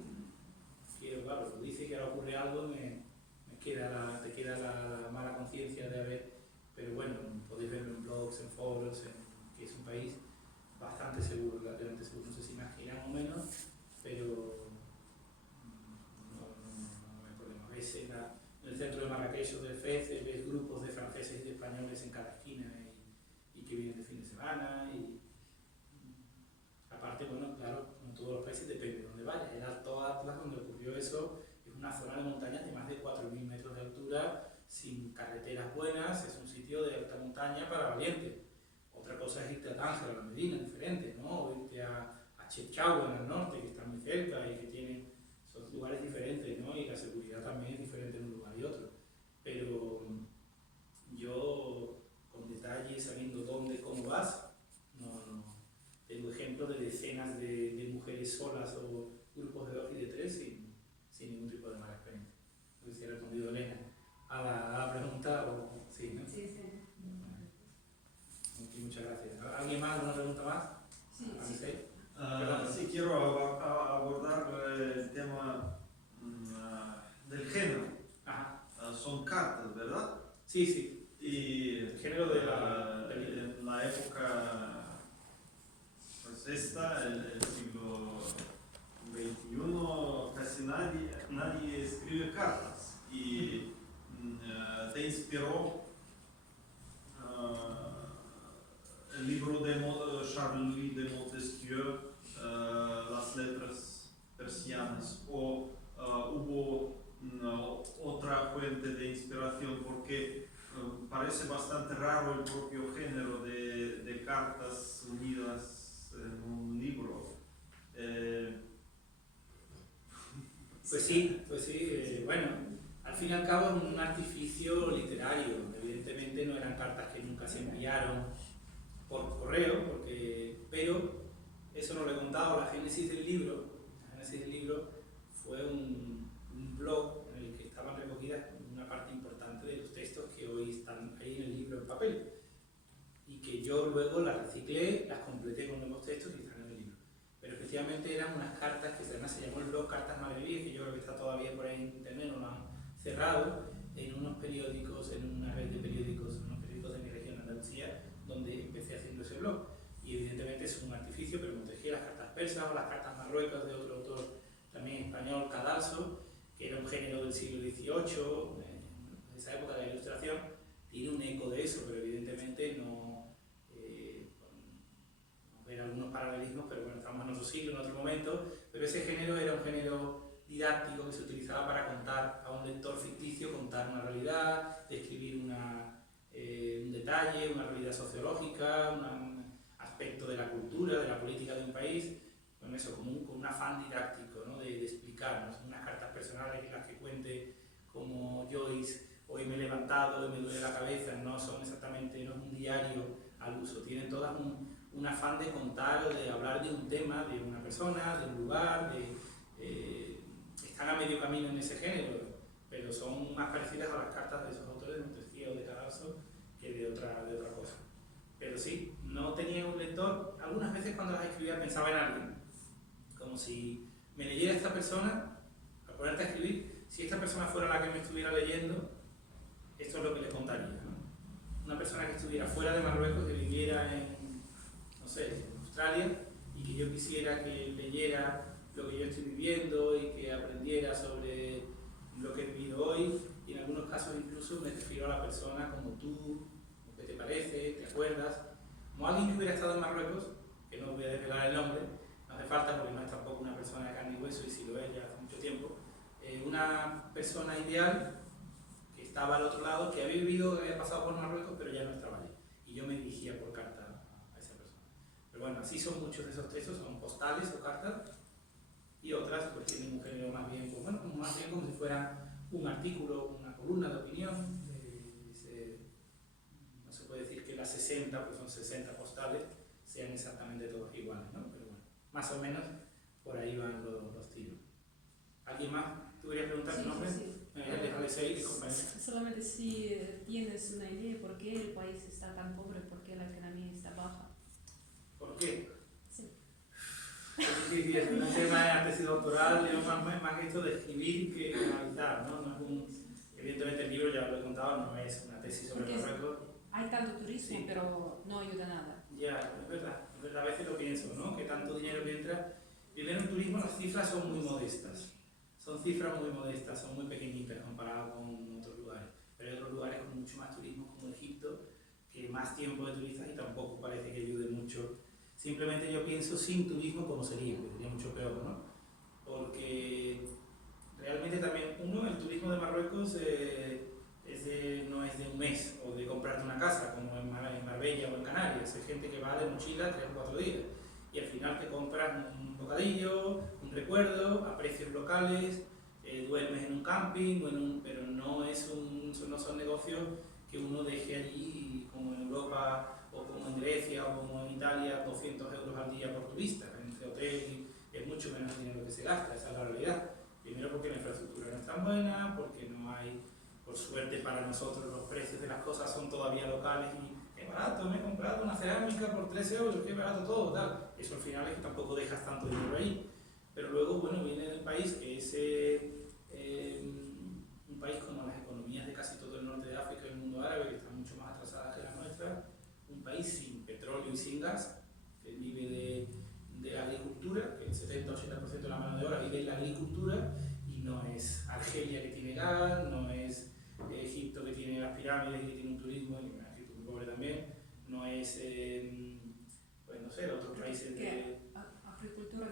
claro, dice que ahora ocurre algo, te queda la mala conciencia de haber, pero bueno, podéis verlo en blogs, en foros, que es un país bastante seguro, relativamente seguro, no sé si más que Irán o menos, pero no hay problema. Ves en el centro de Marrakech o del FEZ, ves grupos de franceses y de españoles en cada esquina y que vienen de fin de semana. Y aparte, bueno, claro, como en todos los países depende de dónde vayas. El Alto Atlas, donde ocurrió eso, es una zona de montañas de más de 4.000 metros de altura, sin carreteras buenas, es un sitio de alta montaña para valientes. Otra cosa es irte a Tánger, a la Medina, diferente, ¿no? O irte a a Chefchaouen al norte, que está muy cerca y que tiene, son lugares diferentes, ¿no? Y la seguridad también es diferente en un lugar y otro. Pero yo, con detalle, sabiendo dónde, cómo vas, no tengo ejemplos de decenas de mujeres solas o grupos de 2 y de 3 sin ningún tipo de mala experiencia. No sé si he respondido, Elena, a la pregunta o sí, ¿no? Sí, sí. Muchas gracias. ¿Alguien más? ¿Alguna pregunta más? Sí, ¿A sí. mí sí? Sí, quiero abordar el tema del género. Ajá. Son cartas, ¿verdad? Sí, sí. Y El género del libro. en la época, pues el siglo XXI, casi nadie escribe cartas. Y te inspiró el libro de Charles-Louis de Montesquieu, Las letras persianas, o hubo otra fuente de inspiración, porque parece bastante raro el propio género de cartas unidas en un libro. Pues sí, bueno, al fin y al cabo es un artificio literario. Evidentemente no eran cartas que nunca se enviaron por correo, pero eso no lo he contado. La génesis del libro fue un blog en el que estaban recogidas una parte importante de los textos que hoy están ahí en el libro en papel, y que yo luego las reciclé, las completé con nuevos textos y están en el libro. Pero efectivamente eran unas cartas que además se llamó el blog Cartas Magrebíes, que yo creo que está todavía por ahí en internet, no lo han cerrado, en unos periódicos, en una red de periódicos, unos periódicos de mi región, Andalucía, donde empecé haciendo ese blog. Y evidentemente es un artificio, pero Montesquieu, las cartas persas o las cartas marruecas de otro autor también español, Cadalso, que era un género del siglo XVIII, en esa época de la Ilustración, tiene un eco de eso, pero evidentemente no ver algunos paralelismos, pero bueno, estamos en otro siglo, en otro momento, pero ese género era un género didáctico que se utilizaba para contar a un lector ficticio, contar una realidad, describir un detalle, una realidad sociológica, un aspecto de la cultura, de la política de un país, con eso, con un afán didáctico, ¿no? de explicar, ¿no? Unas cartas personales en las que cuente como Joyce, hoy me he levantado y me duele la cabeza, no son exactamente, no es un diario al uso, tienen todas un afán de contar o de hablar de un tema, de una persona, de un lugar, están a medio camino en ese género, pero son más parecidas a las cartas de esos autores de Montesquieu o de Cadalso que de otra cosa. Pero sí, no tenía un lector, algunas veces cuando las escribía pensaba en alguien, como si me leyera esta persona, al ponerte a escribir, si esta persona fuera la que me estuviera leyendo, esto es lo que le contaría, ¿no? Una persona que estuviera fuera de Marruecos, que viviera en, no sé, en Australia, y que yo quisiera que leyera lo que yo estoy viviendo y que aprendiera sobre lo que he vivido hoy, y en algunos casos incluso me refiero a la persona como tú, ¿qué te parece? ¿Te acuerdas? Como alguien que hubiera estado en Marruecos, que no voy a desvelar el nombre, no hace falta porque no es tampoco una persona de carne y hueso, y si lo es ya hace mucho tiempo, una persona ideal que estaba al otro lado, que había vivido, que había pasado por Marruecos, pero ya no estaba allí, y yo me dirigía por carta a esa persona. Pero bueno, así son muchos de esos textos, son postales o cartas, y otras pues tienen un género más bien, pues, bueno, más bien como si fuera un artículo, una columna de opinión. No se puede decir que las 60, pues son 60 postales, sean exactamente todos iguales, ¿no? Pero bueno, más o menos por ahí van los tiros. ¿Alguien más? ¿Tú querías preguntar su nombre? Sí. Déjale seguir, compañero. Solamente si tienes una idea de por qué el país está tan pobre, por qué la economía está baja. ¿Por qué? Sí. Sí, es un tema de tesis doctoral, yo más que esto de escribir que analizar, ¿no? No es evidentemente el libro, ya lo he contado, no es una tesis sobre Porque Marruecos. hay tanto turismo, Sí. pero no ayuda nada. Ya, es verdad, a veces lo pienso, ¿no? Que tanto dinero que entra. Primero en turismo las cifras son muy modestas. Son cifras muy modestas, son muy pequeñitas comparado con otros lugares. Pero hay otros lugares con mucho más turismo, como Egipto, que más tiempo de turistas y tampoco parece que ayude mucho. Simplemente yo pienso sin turismo como sería, que sería mucho peor, ¿no? Porque realmente también, el turismo de Marruecos no es de un mes o de comprarte una casa, como en Marbella o en Canarias. Hay gente que va de mochila 3 o 4 días. y al final te compras un bocadillo, un recuerdo, a precios locales, duermes en un camping, pero no son negocios que uno deje allí, como en Europa o como en Grecia o como en Italia, 200 euros al día por turista. Entre hotel es mucho menos dinero que se gasta, esa es la realidad. Primero porque la infraestructura no es tan buena, porque no hay, por suerte para nosotros, los precios de las cosas son todavía locales y qué barato, me he comprado una cerámica por 3 euros, qué barato todo, tal. Eso al final es que tampoco dejas tanto dinero ahí. Pero luego, bueno, viene del país que es un país como las economías de casi todo el norte de África y el mundo árabe, que están mucho más atrasadas que las nuestras, un país sin petróleo y sin gas, que vive de la agricultura, que el 70-80% de la mano de obra vive en la agricultura, y no es Argelia que tiene gas, no es Egipto que tiene las pirámides y que tiene un turismo, y Egipto muy pobre también, no es, pues no sé, otros países de... Agricultura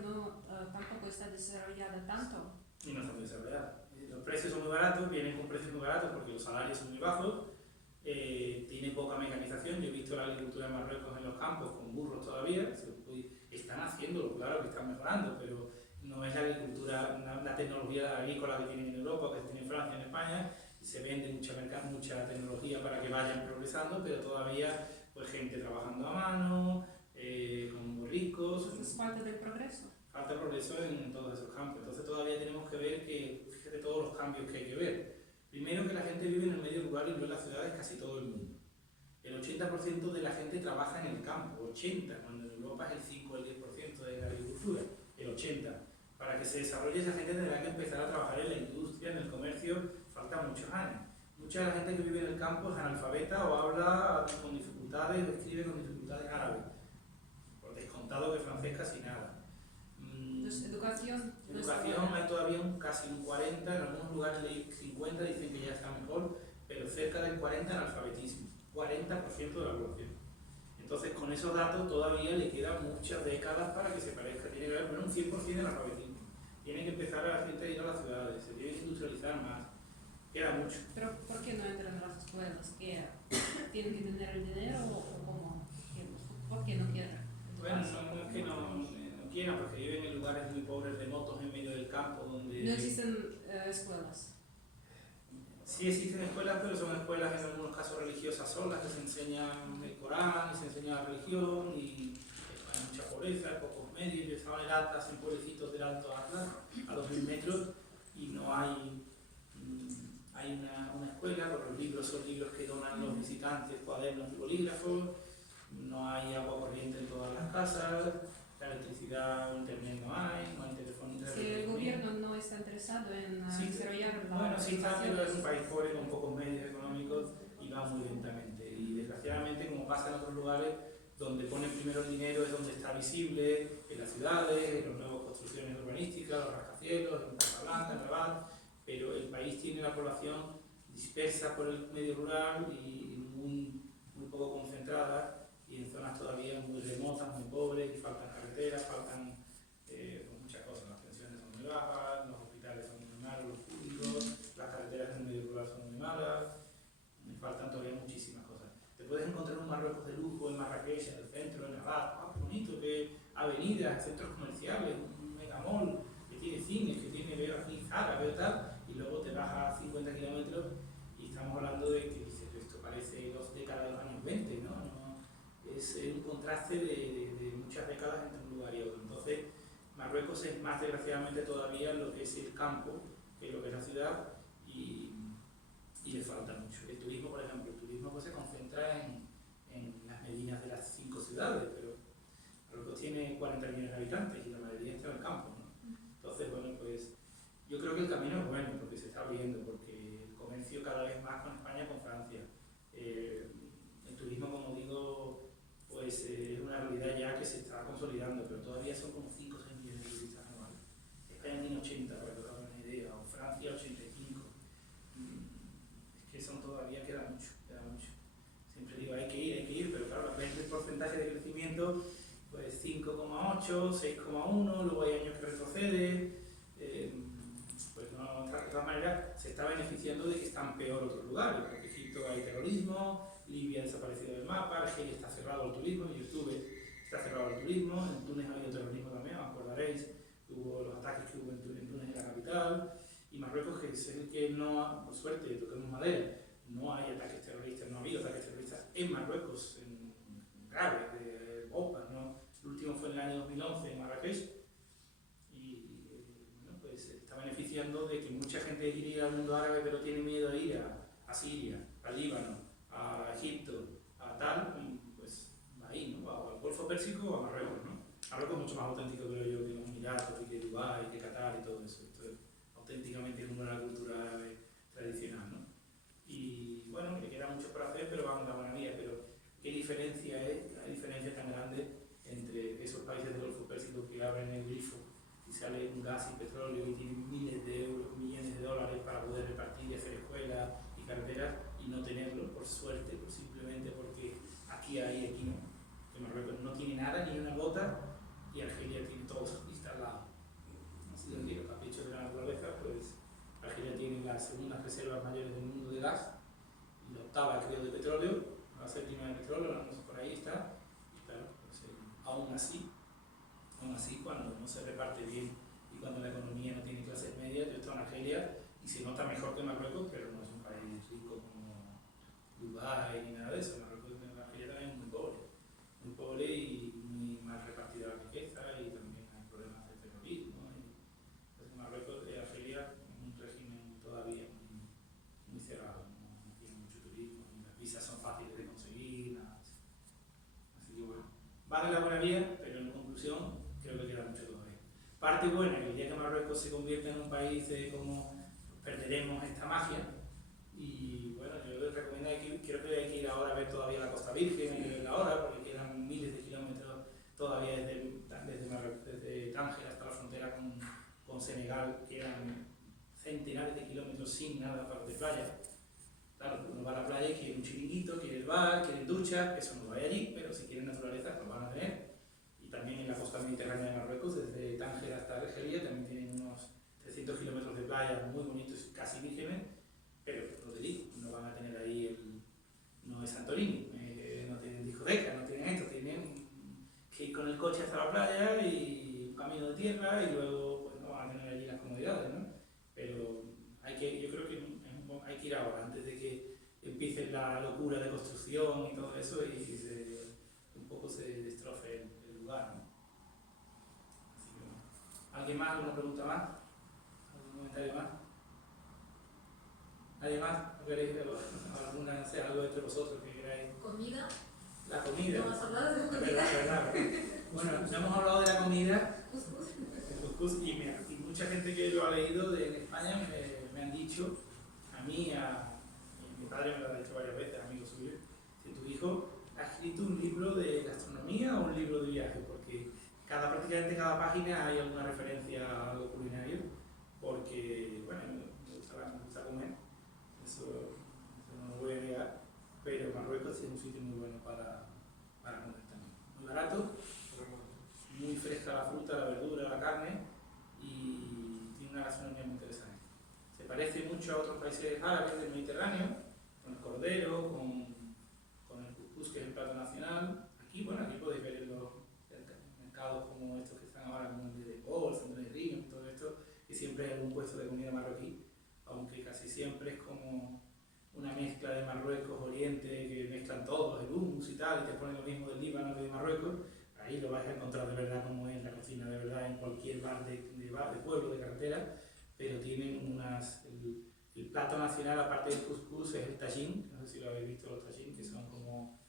tampoco está desarrollada tanto. Y no está muy desarrollada. Los precios son muy baratos, vienen con precios muy baratos porque los salarios son muy bajos, tiene poca mecanización. Yo he visto la agricultura en Marruecos en los campos con burros todavía, están haciéndolo, claro que están mejorando, pero no es la agricultura, la tecnología agrícola que tienen en Europa, que se tiene en Francia, en España, y se vende mucha tecnología para que vayan progresando, pero todavía pues gente trabajando a mano, con borricos. Entonces es parte del progreso. Falta progreso en todos esos campos. Entonces todavía tenemos que ver que, fíjate todos los cambios que hay que ver. Primero, que la gente vive en el medio rural y no en las ciudades, casi todo el mundo. El 80% de la gente trabaja en el campo, 80%, cuando en Europa es el 5 o el 10% de la agricultura, el 80%. Para que se desarrolle esa gente tendrá que empezar a trabajar en la industria, en el comercio, faltan muchos años. Mucha de la gente que vive en el campo es analfabeta o habla con dificultades o escribe con dificultades árabes. Por descontado que francés casi nada. Entonces, educación Hay todavía casi un 40, en algunos lugares leí 50, dicen que ya está mejor, pero cerca del 40 en analfabetismo, 40% de la población. Entonces, con esos datos todavía le quedan muchas décadas para que se parezca. Tiene que haber un 100% de analfabetismo. Tiene que empezar a la gente a ir a las ciudades, se tiene que industrializar más. Queda mucho. Pero ¿por qué no entran a las escuelas? ¿Que tienen que tener el dinero o cómo? ¿Por qué no quieren? Bueno, no es que no quieran, porque viven en lugares muy pobres, remotos, en medio del campo, donde... No existen escuelas. Sí existen escuelas, pero son escuelas en algunos casos religiosas solas, que se enseñan el Corán y se enseña la religión, y hay mucha pobreza, hay pocos medios. Yo estaba en Atlas, en pueblecitos del Alto Atlas, a 2000 metros, y no hay una escuela, porque los libros son libros que donan los visitantes, cuadernos y bolígrafos, no hay agua corriente en todas las casas, la electricidad o internet no hay telefonía. Si el gobierno no está interesado en desarrollar la Bueno, sí está, pero es un educación, país pobre con pocos medios económicos y va muy lentamente. Y desgraciadamente, como pasa en otros lugares, donde ponen primero el dinero es donde está visible, en las ciudades, en las nuevas construcciones urbanísticas, los rascacielos, en Casablanca, en Rabat, pero el país tiene la población dispersa por el medio rural y muy poco concentrada, y en zonas todavía muy remotas, muy pobres, y faltan carreteras, faltan muchas cosas. Las pensiones son muy bajas, los hospitales son muy malos, los públicos, las carreteras en el medio rural son muy malas, y faltan todavía muchísimas cosas. Te puedes encontrar un Marruecos de lujo en Marrakech, en el centro, en Rabat, qué bonito, qué avenidas, centros comerciales, un megamall que tiene cines, que tiene, veo aquí Zara, veo tal, y luego te vas a 50 kilómetros y estamos hablando de que dices, esto parece 2 décadas de los años 20, ¿no? Es un contraste de muchas décadas entre un lugar y otro. Entonces, Marruecos es más desgraciadamente todavía lo que es el campo que lo que es la ciudad, y le falta mucho. El turismo, por ejemplo, pues, se concentra en las medinas de las 5 ciudades, pero Marruecos tiene 40 millones de habitantes y la mayoría está en el campo, ¿no? Entonces, bueno, pues yo creo que el camino es bueno porque se está abriendo, porque el comercio cada vez más con España, con Francia. El turismo, como digo, pues es una realidad ya que se está consolidando, pero todavía son como 5 o 6 millones de turistas anuales. España tiene 80, para que os hagan una idea, o Francia 85. Es que todavía queda mucho. Siempre digo, hay que ir, pero claro, ves el porcentaje de crecimiento, pues 5,8, 6,1, luego hay años que retrocede, pues no, de todas maneras se está beneficiando de que están peor otros lugares, porque Egipto hay terrorismo, Libia ha desaparecido del mapa, Argelia está cerrado al turismo, yo estuve, está cerrado al terrorismo, en Túnez ha habido terrorismo también, os acordaréis, hubo los ataques que hubo en Túnez, en la capital, y Marruecos, que es el que no ha, por suerte, toquemos madera, no hay ataques terroristas, no ha habido ataques terroristas en Marruecos, en graves, de bombas, ¿no? El último fue en el año 2011 en Marrakech, y bueno, pues se está beneficiando de que mucha gente quiere ir al mundo árabe, pero tiene miedo de ir a Siria, a Líbano, a Egipto, a tal, pues va ahí, ¿no? Al Golfo Pérsico o a Marruecos, ¿no? Marruecos es mucho más auténtico, creo yo, que los Emiratos, que Dubái, que Qatar y todo eso. Esto es auténticamente como la cultura árabe tradicional, ¿no? Y bueno, le queda mucho por hacer, pero vamos en la buena vía. Pero ¿qué diferencia es, la diferencia tan grande entre esos países del Golfo Pérsico que abren el grifo y sale un gas y petróleo y tienen miles de euros, millones de dólares para poder repartir y hacer escuelas y carreteras y no tenerlo, por suerte, pues simplemente porque aquí hay, aquí no? Que Marruecos no tiene nada, ni una gota, y Argelia tiene todo instalado. Así que los caprichos de la naturaleza, pues Argelia tiene las segundas reservas mayores del mundo de gas, y la octava creo de petróleo, la séptima de petróleo, no sé, por ahí está, y claro, pues, aún así, cuando no se reparte bien y cuando la economía no tiene clases medias, yo estoy en Argelia y se nota mejor que Marruecos, pero no es un país rico como Dubái ni nada de eso. Argelia también es muy pobre y muy mal repartida la riqueza, y también hay problemas de terrorismo. Entonces Marruecos, Argelia, es un régimen todavía muy cerrado, no tiene mucho turismo, ni las visas son fáciles de conseguir, nada. Así que bueno, vale la buena vía, pero en conclusión creo que queda mucho todavía. Parte buena, que el día que Marruecos se convierta en un país como perderemos esta magia. Y bueno, yo les recomiendo creo que hay que ir ahora a ver todavía la Costa Virgen ahora, porque quedan miles de kilómetros todavía desde Tánger hasta la frontera con Senegal, quedan centenares de kilómetros sin nada de playa. Claro, uno va a la playa y quiere un chiringuito, quiere el bar, quiere ducha, eso no hay allí, pero si quieren naturaleza lo van a tener. Y también en la costa mediterránea de Marruecos, desde Tánger hasta Argelia, también tienen unos 300 kilómetros de playa muy bonitos, casi vírgenes, pero lo te digo, no van a tener ahí no es Santorini, no tienen discoteca, no tienen esto, tienen que ir con el coche hasta la playa y un camino de tierra, y luego pues no van a tener allí las comodidades, ¿no? Pero yo creo que hay que ir ahora, antes de que empiece la locura de construcción y todo eso, y un poco se destroce el lugar, ¿no? Así que, bueno. ¿Alguien más? ¿Alguna pregunta más? ¿Algún comentario más? ¿Nadie más? ¿No queréis alguna, no sé, algo entre vosotros que queráis? ¿Comida? La comida. ¿No has hablado de Es comida? verdad. Bueno, no hemos hablado de la comida, Cuscús. el cuscús, y mucha gente que lo ha leído en España me han dicho, a mí, y mi padre me lo ha dicho varias veces, amigo suyo, que tu hijo ha escrito un libro de gastronomía o un libro de viaje, porque prácticamente cada página hay alguna referencia a algo culinario, porque, bueno, me gusta comer, eso no lo voy a negar, pero Marruecos es un sitio muy bueno para comer también. Muy barato, muy fresca la fruta, la verdura, la carne, y tiene una gastronomía muy interesante. Se parece mucho a otros países árabes del Mediterráneo, con el cordero, con el cuscús, que es el plato nacional. Aquí podéis ver en los mercados como estos que están ahora, como el de Depol, Centro de Rino y todo esto, que siempre hay algún puesto de comida marroquí, aunque casi siempre es como una mezcla de Marruecos, Oriente, que mezclan todos, el hummus y tal, y te ponen lo mismo del Líbano que de Marruecos. Ahí lo vais a encontrar de verdad como es la cocina de verdad en cualquier bar de pueblo, de carretera, pero tienen el plato nacional, aparte del cuscús, es el tajín. No sé si lo habéis visto, los tajín, que son como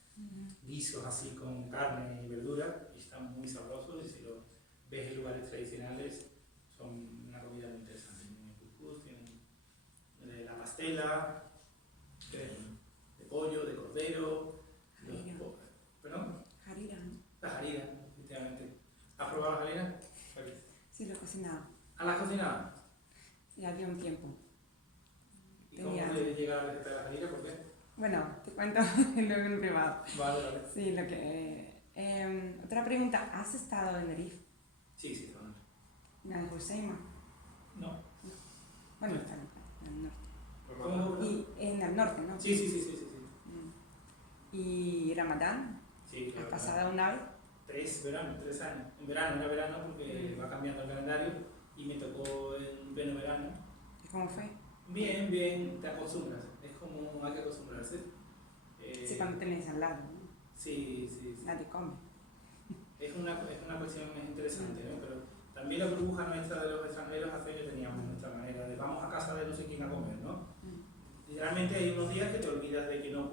guisos así con carne y verdura, y están muy sabrosos, y si los ves en lugares tradicionales son una comida muy interesante. Tienen el cuscús, tienen la pastela, de pollo, de cordero, ¿perdón? Harira, ¿no? La jarida, efectivamente. ¿Has probado la jarida? Sí, lo he cocinado. ¿A la cocinada? Sí, había un tiempo. ¿Y cómo te llega la receta de la jarida? ¿Por qué? Bueno, te cuento luego en privado. Vale. Sí, otra pregunta. ¿Has estado en Tenerife? Sí, sí, está bien. ¿En Joseima? No. Bueno, está en el norte. ¿Cómo? Y en el norte, ¿no? Sí. ¿Y Ramadán? Sí, ¿Has claro. pasado una vez? 3 años. En verano, era verano porque va cambiando el calendario y me tocó en pleno verano. ¿Y cómo fue? Bien, bien, te acostumbras. Es como hay que acostumbrarse. Sí, cuando tenéis al lado, ¿no? Sí, sí, sí. Nadie come. Es una cuestión interesante, ¿no? Pero también la burbuja nuestra de los extranjeros hace que teníamos nuestra manera de vamos a casa de no sé quién a comer, ¿no? Literalmente hay unos días que te olvidas de que no puedes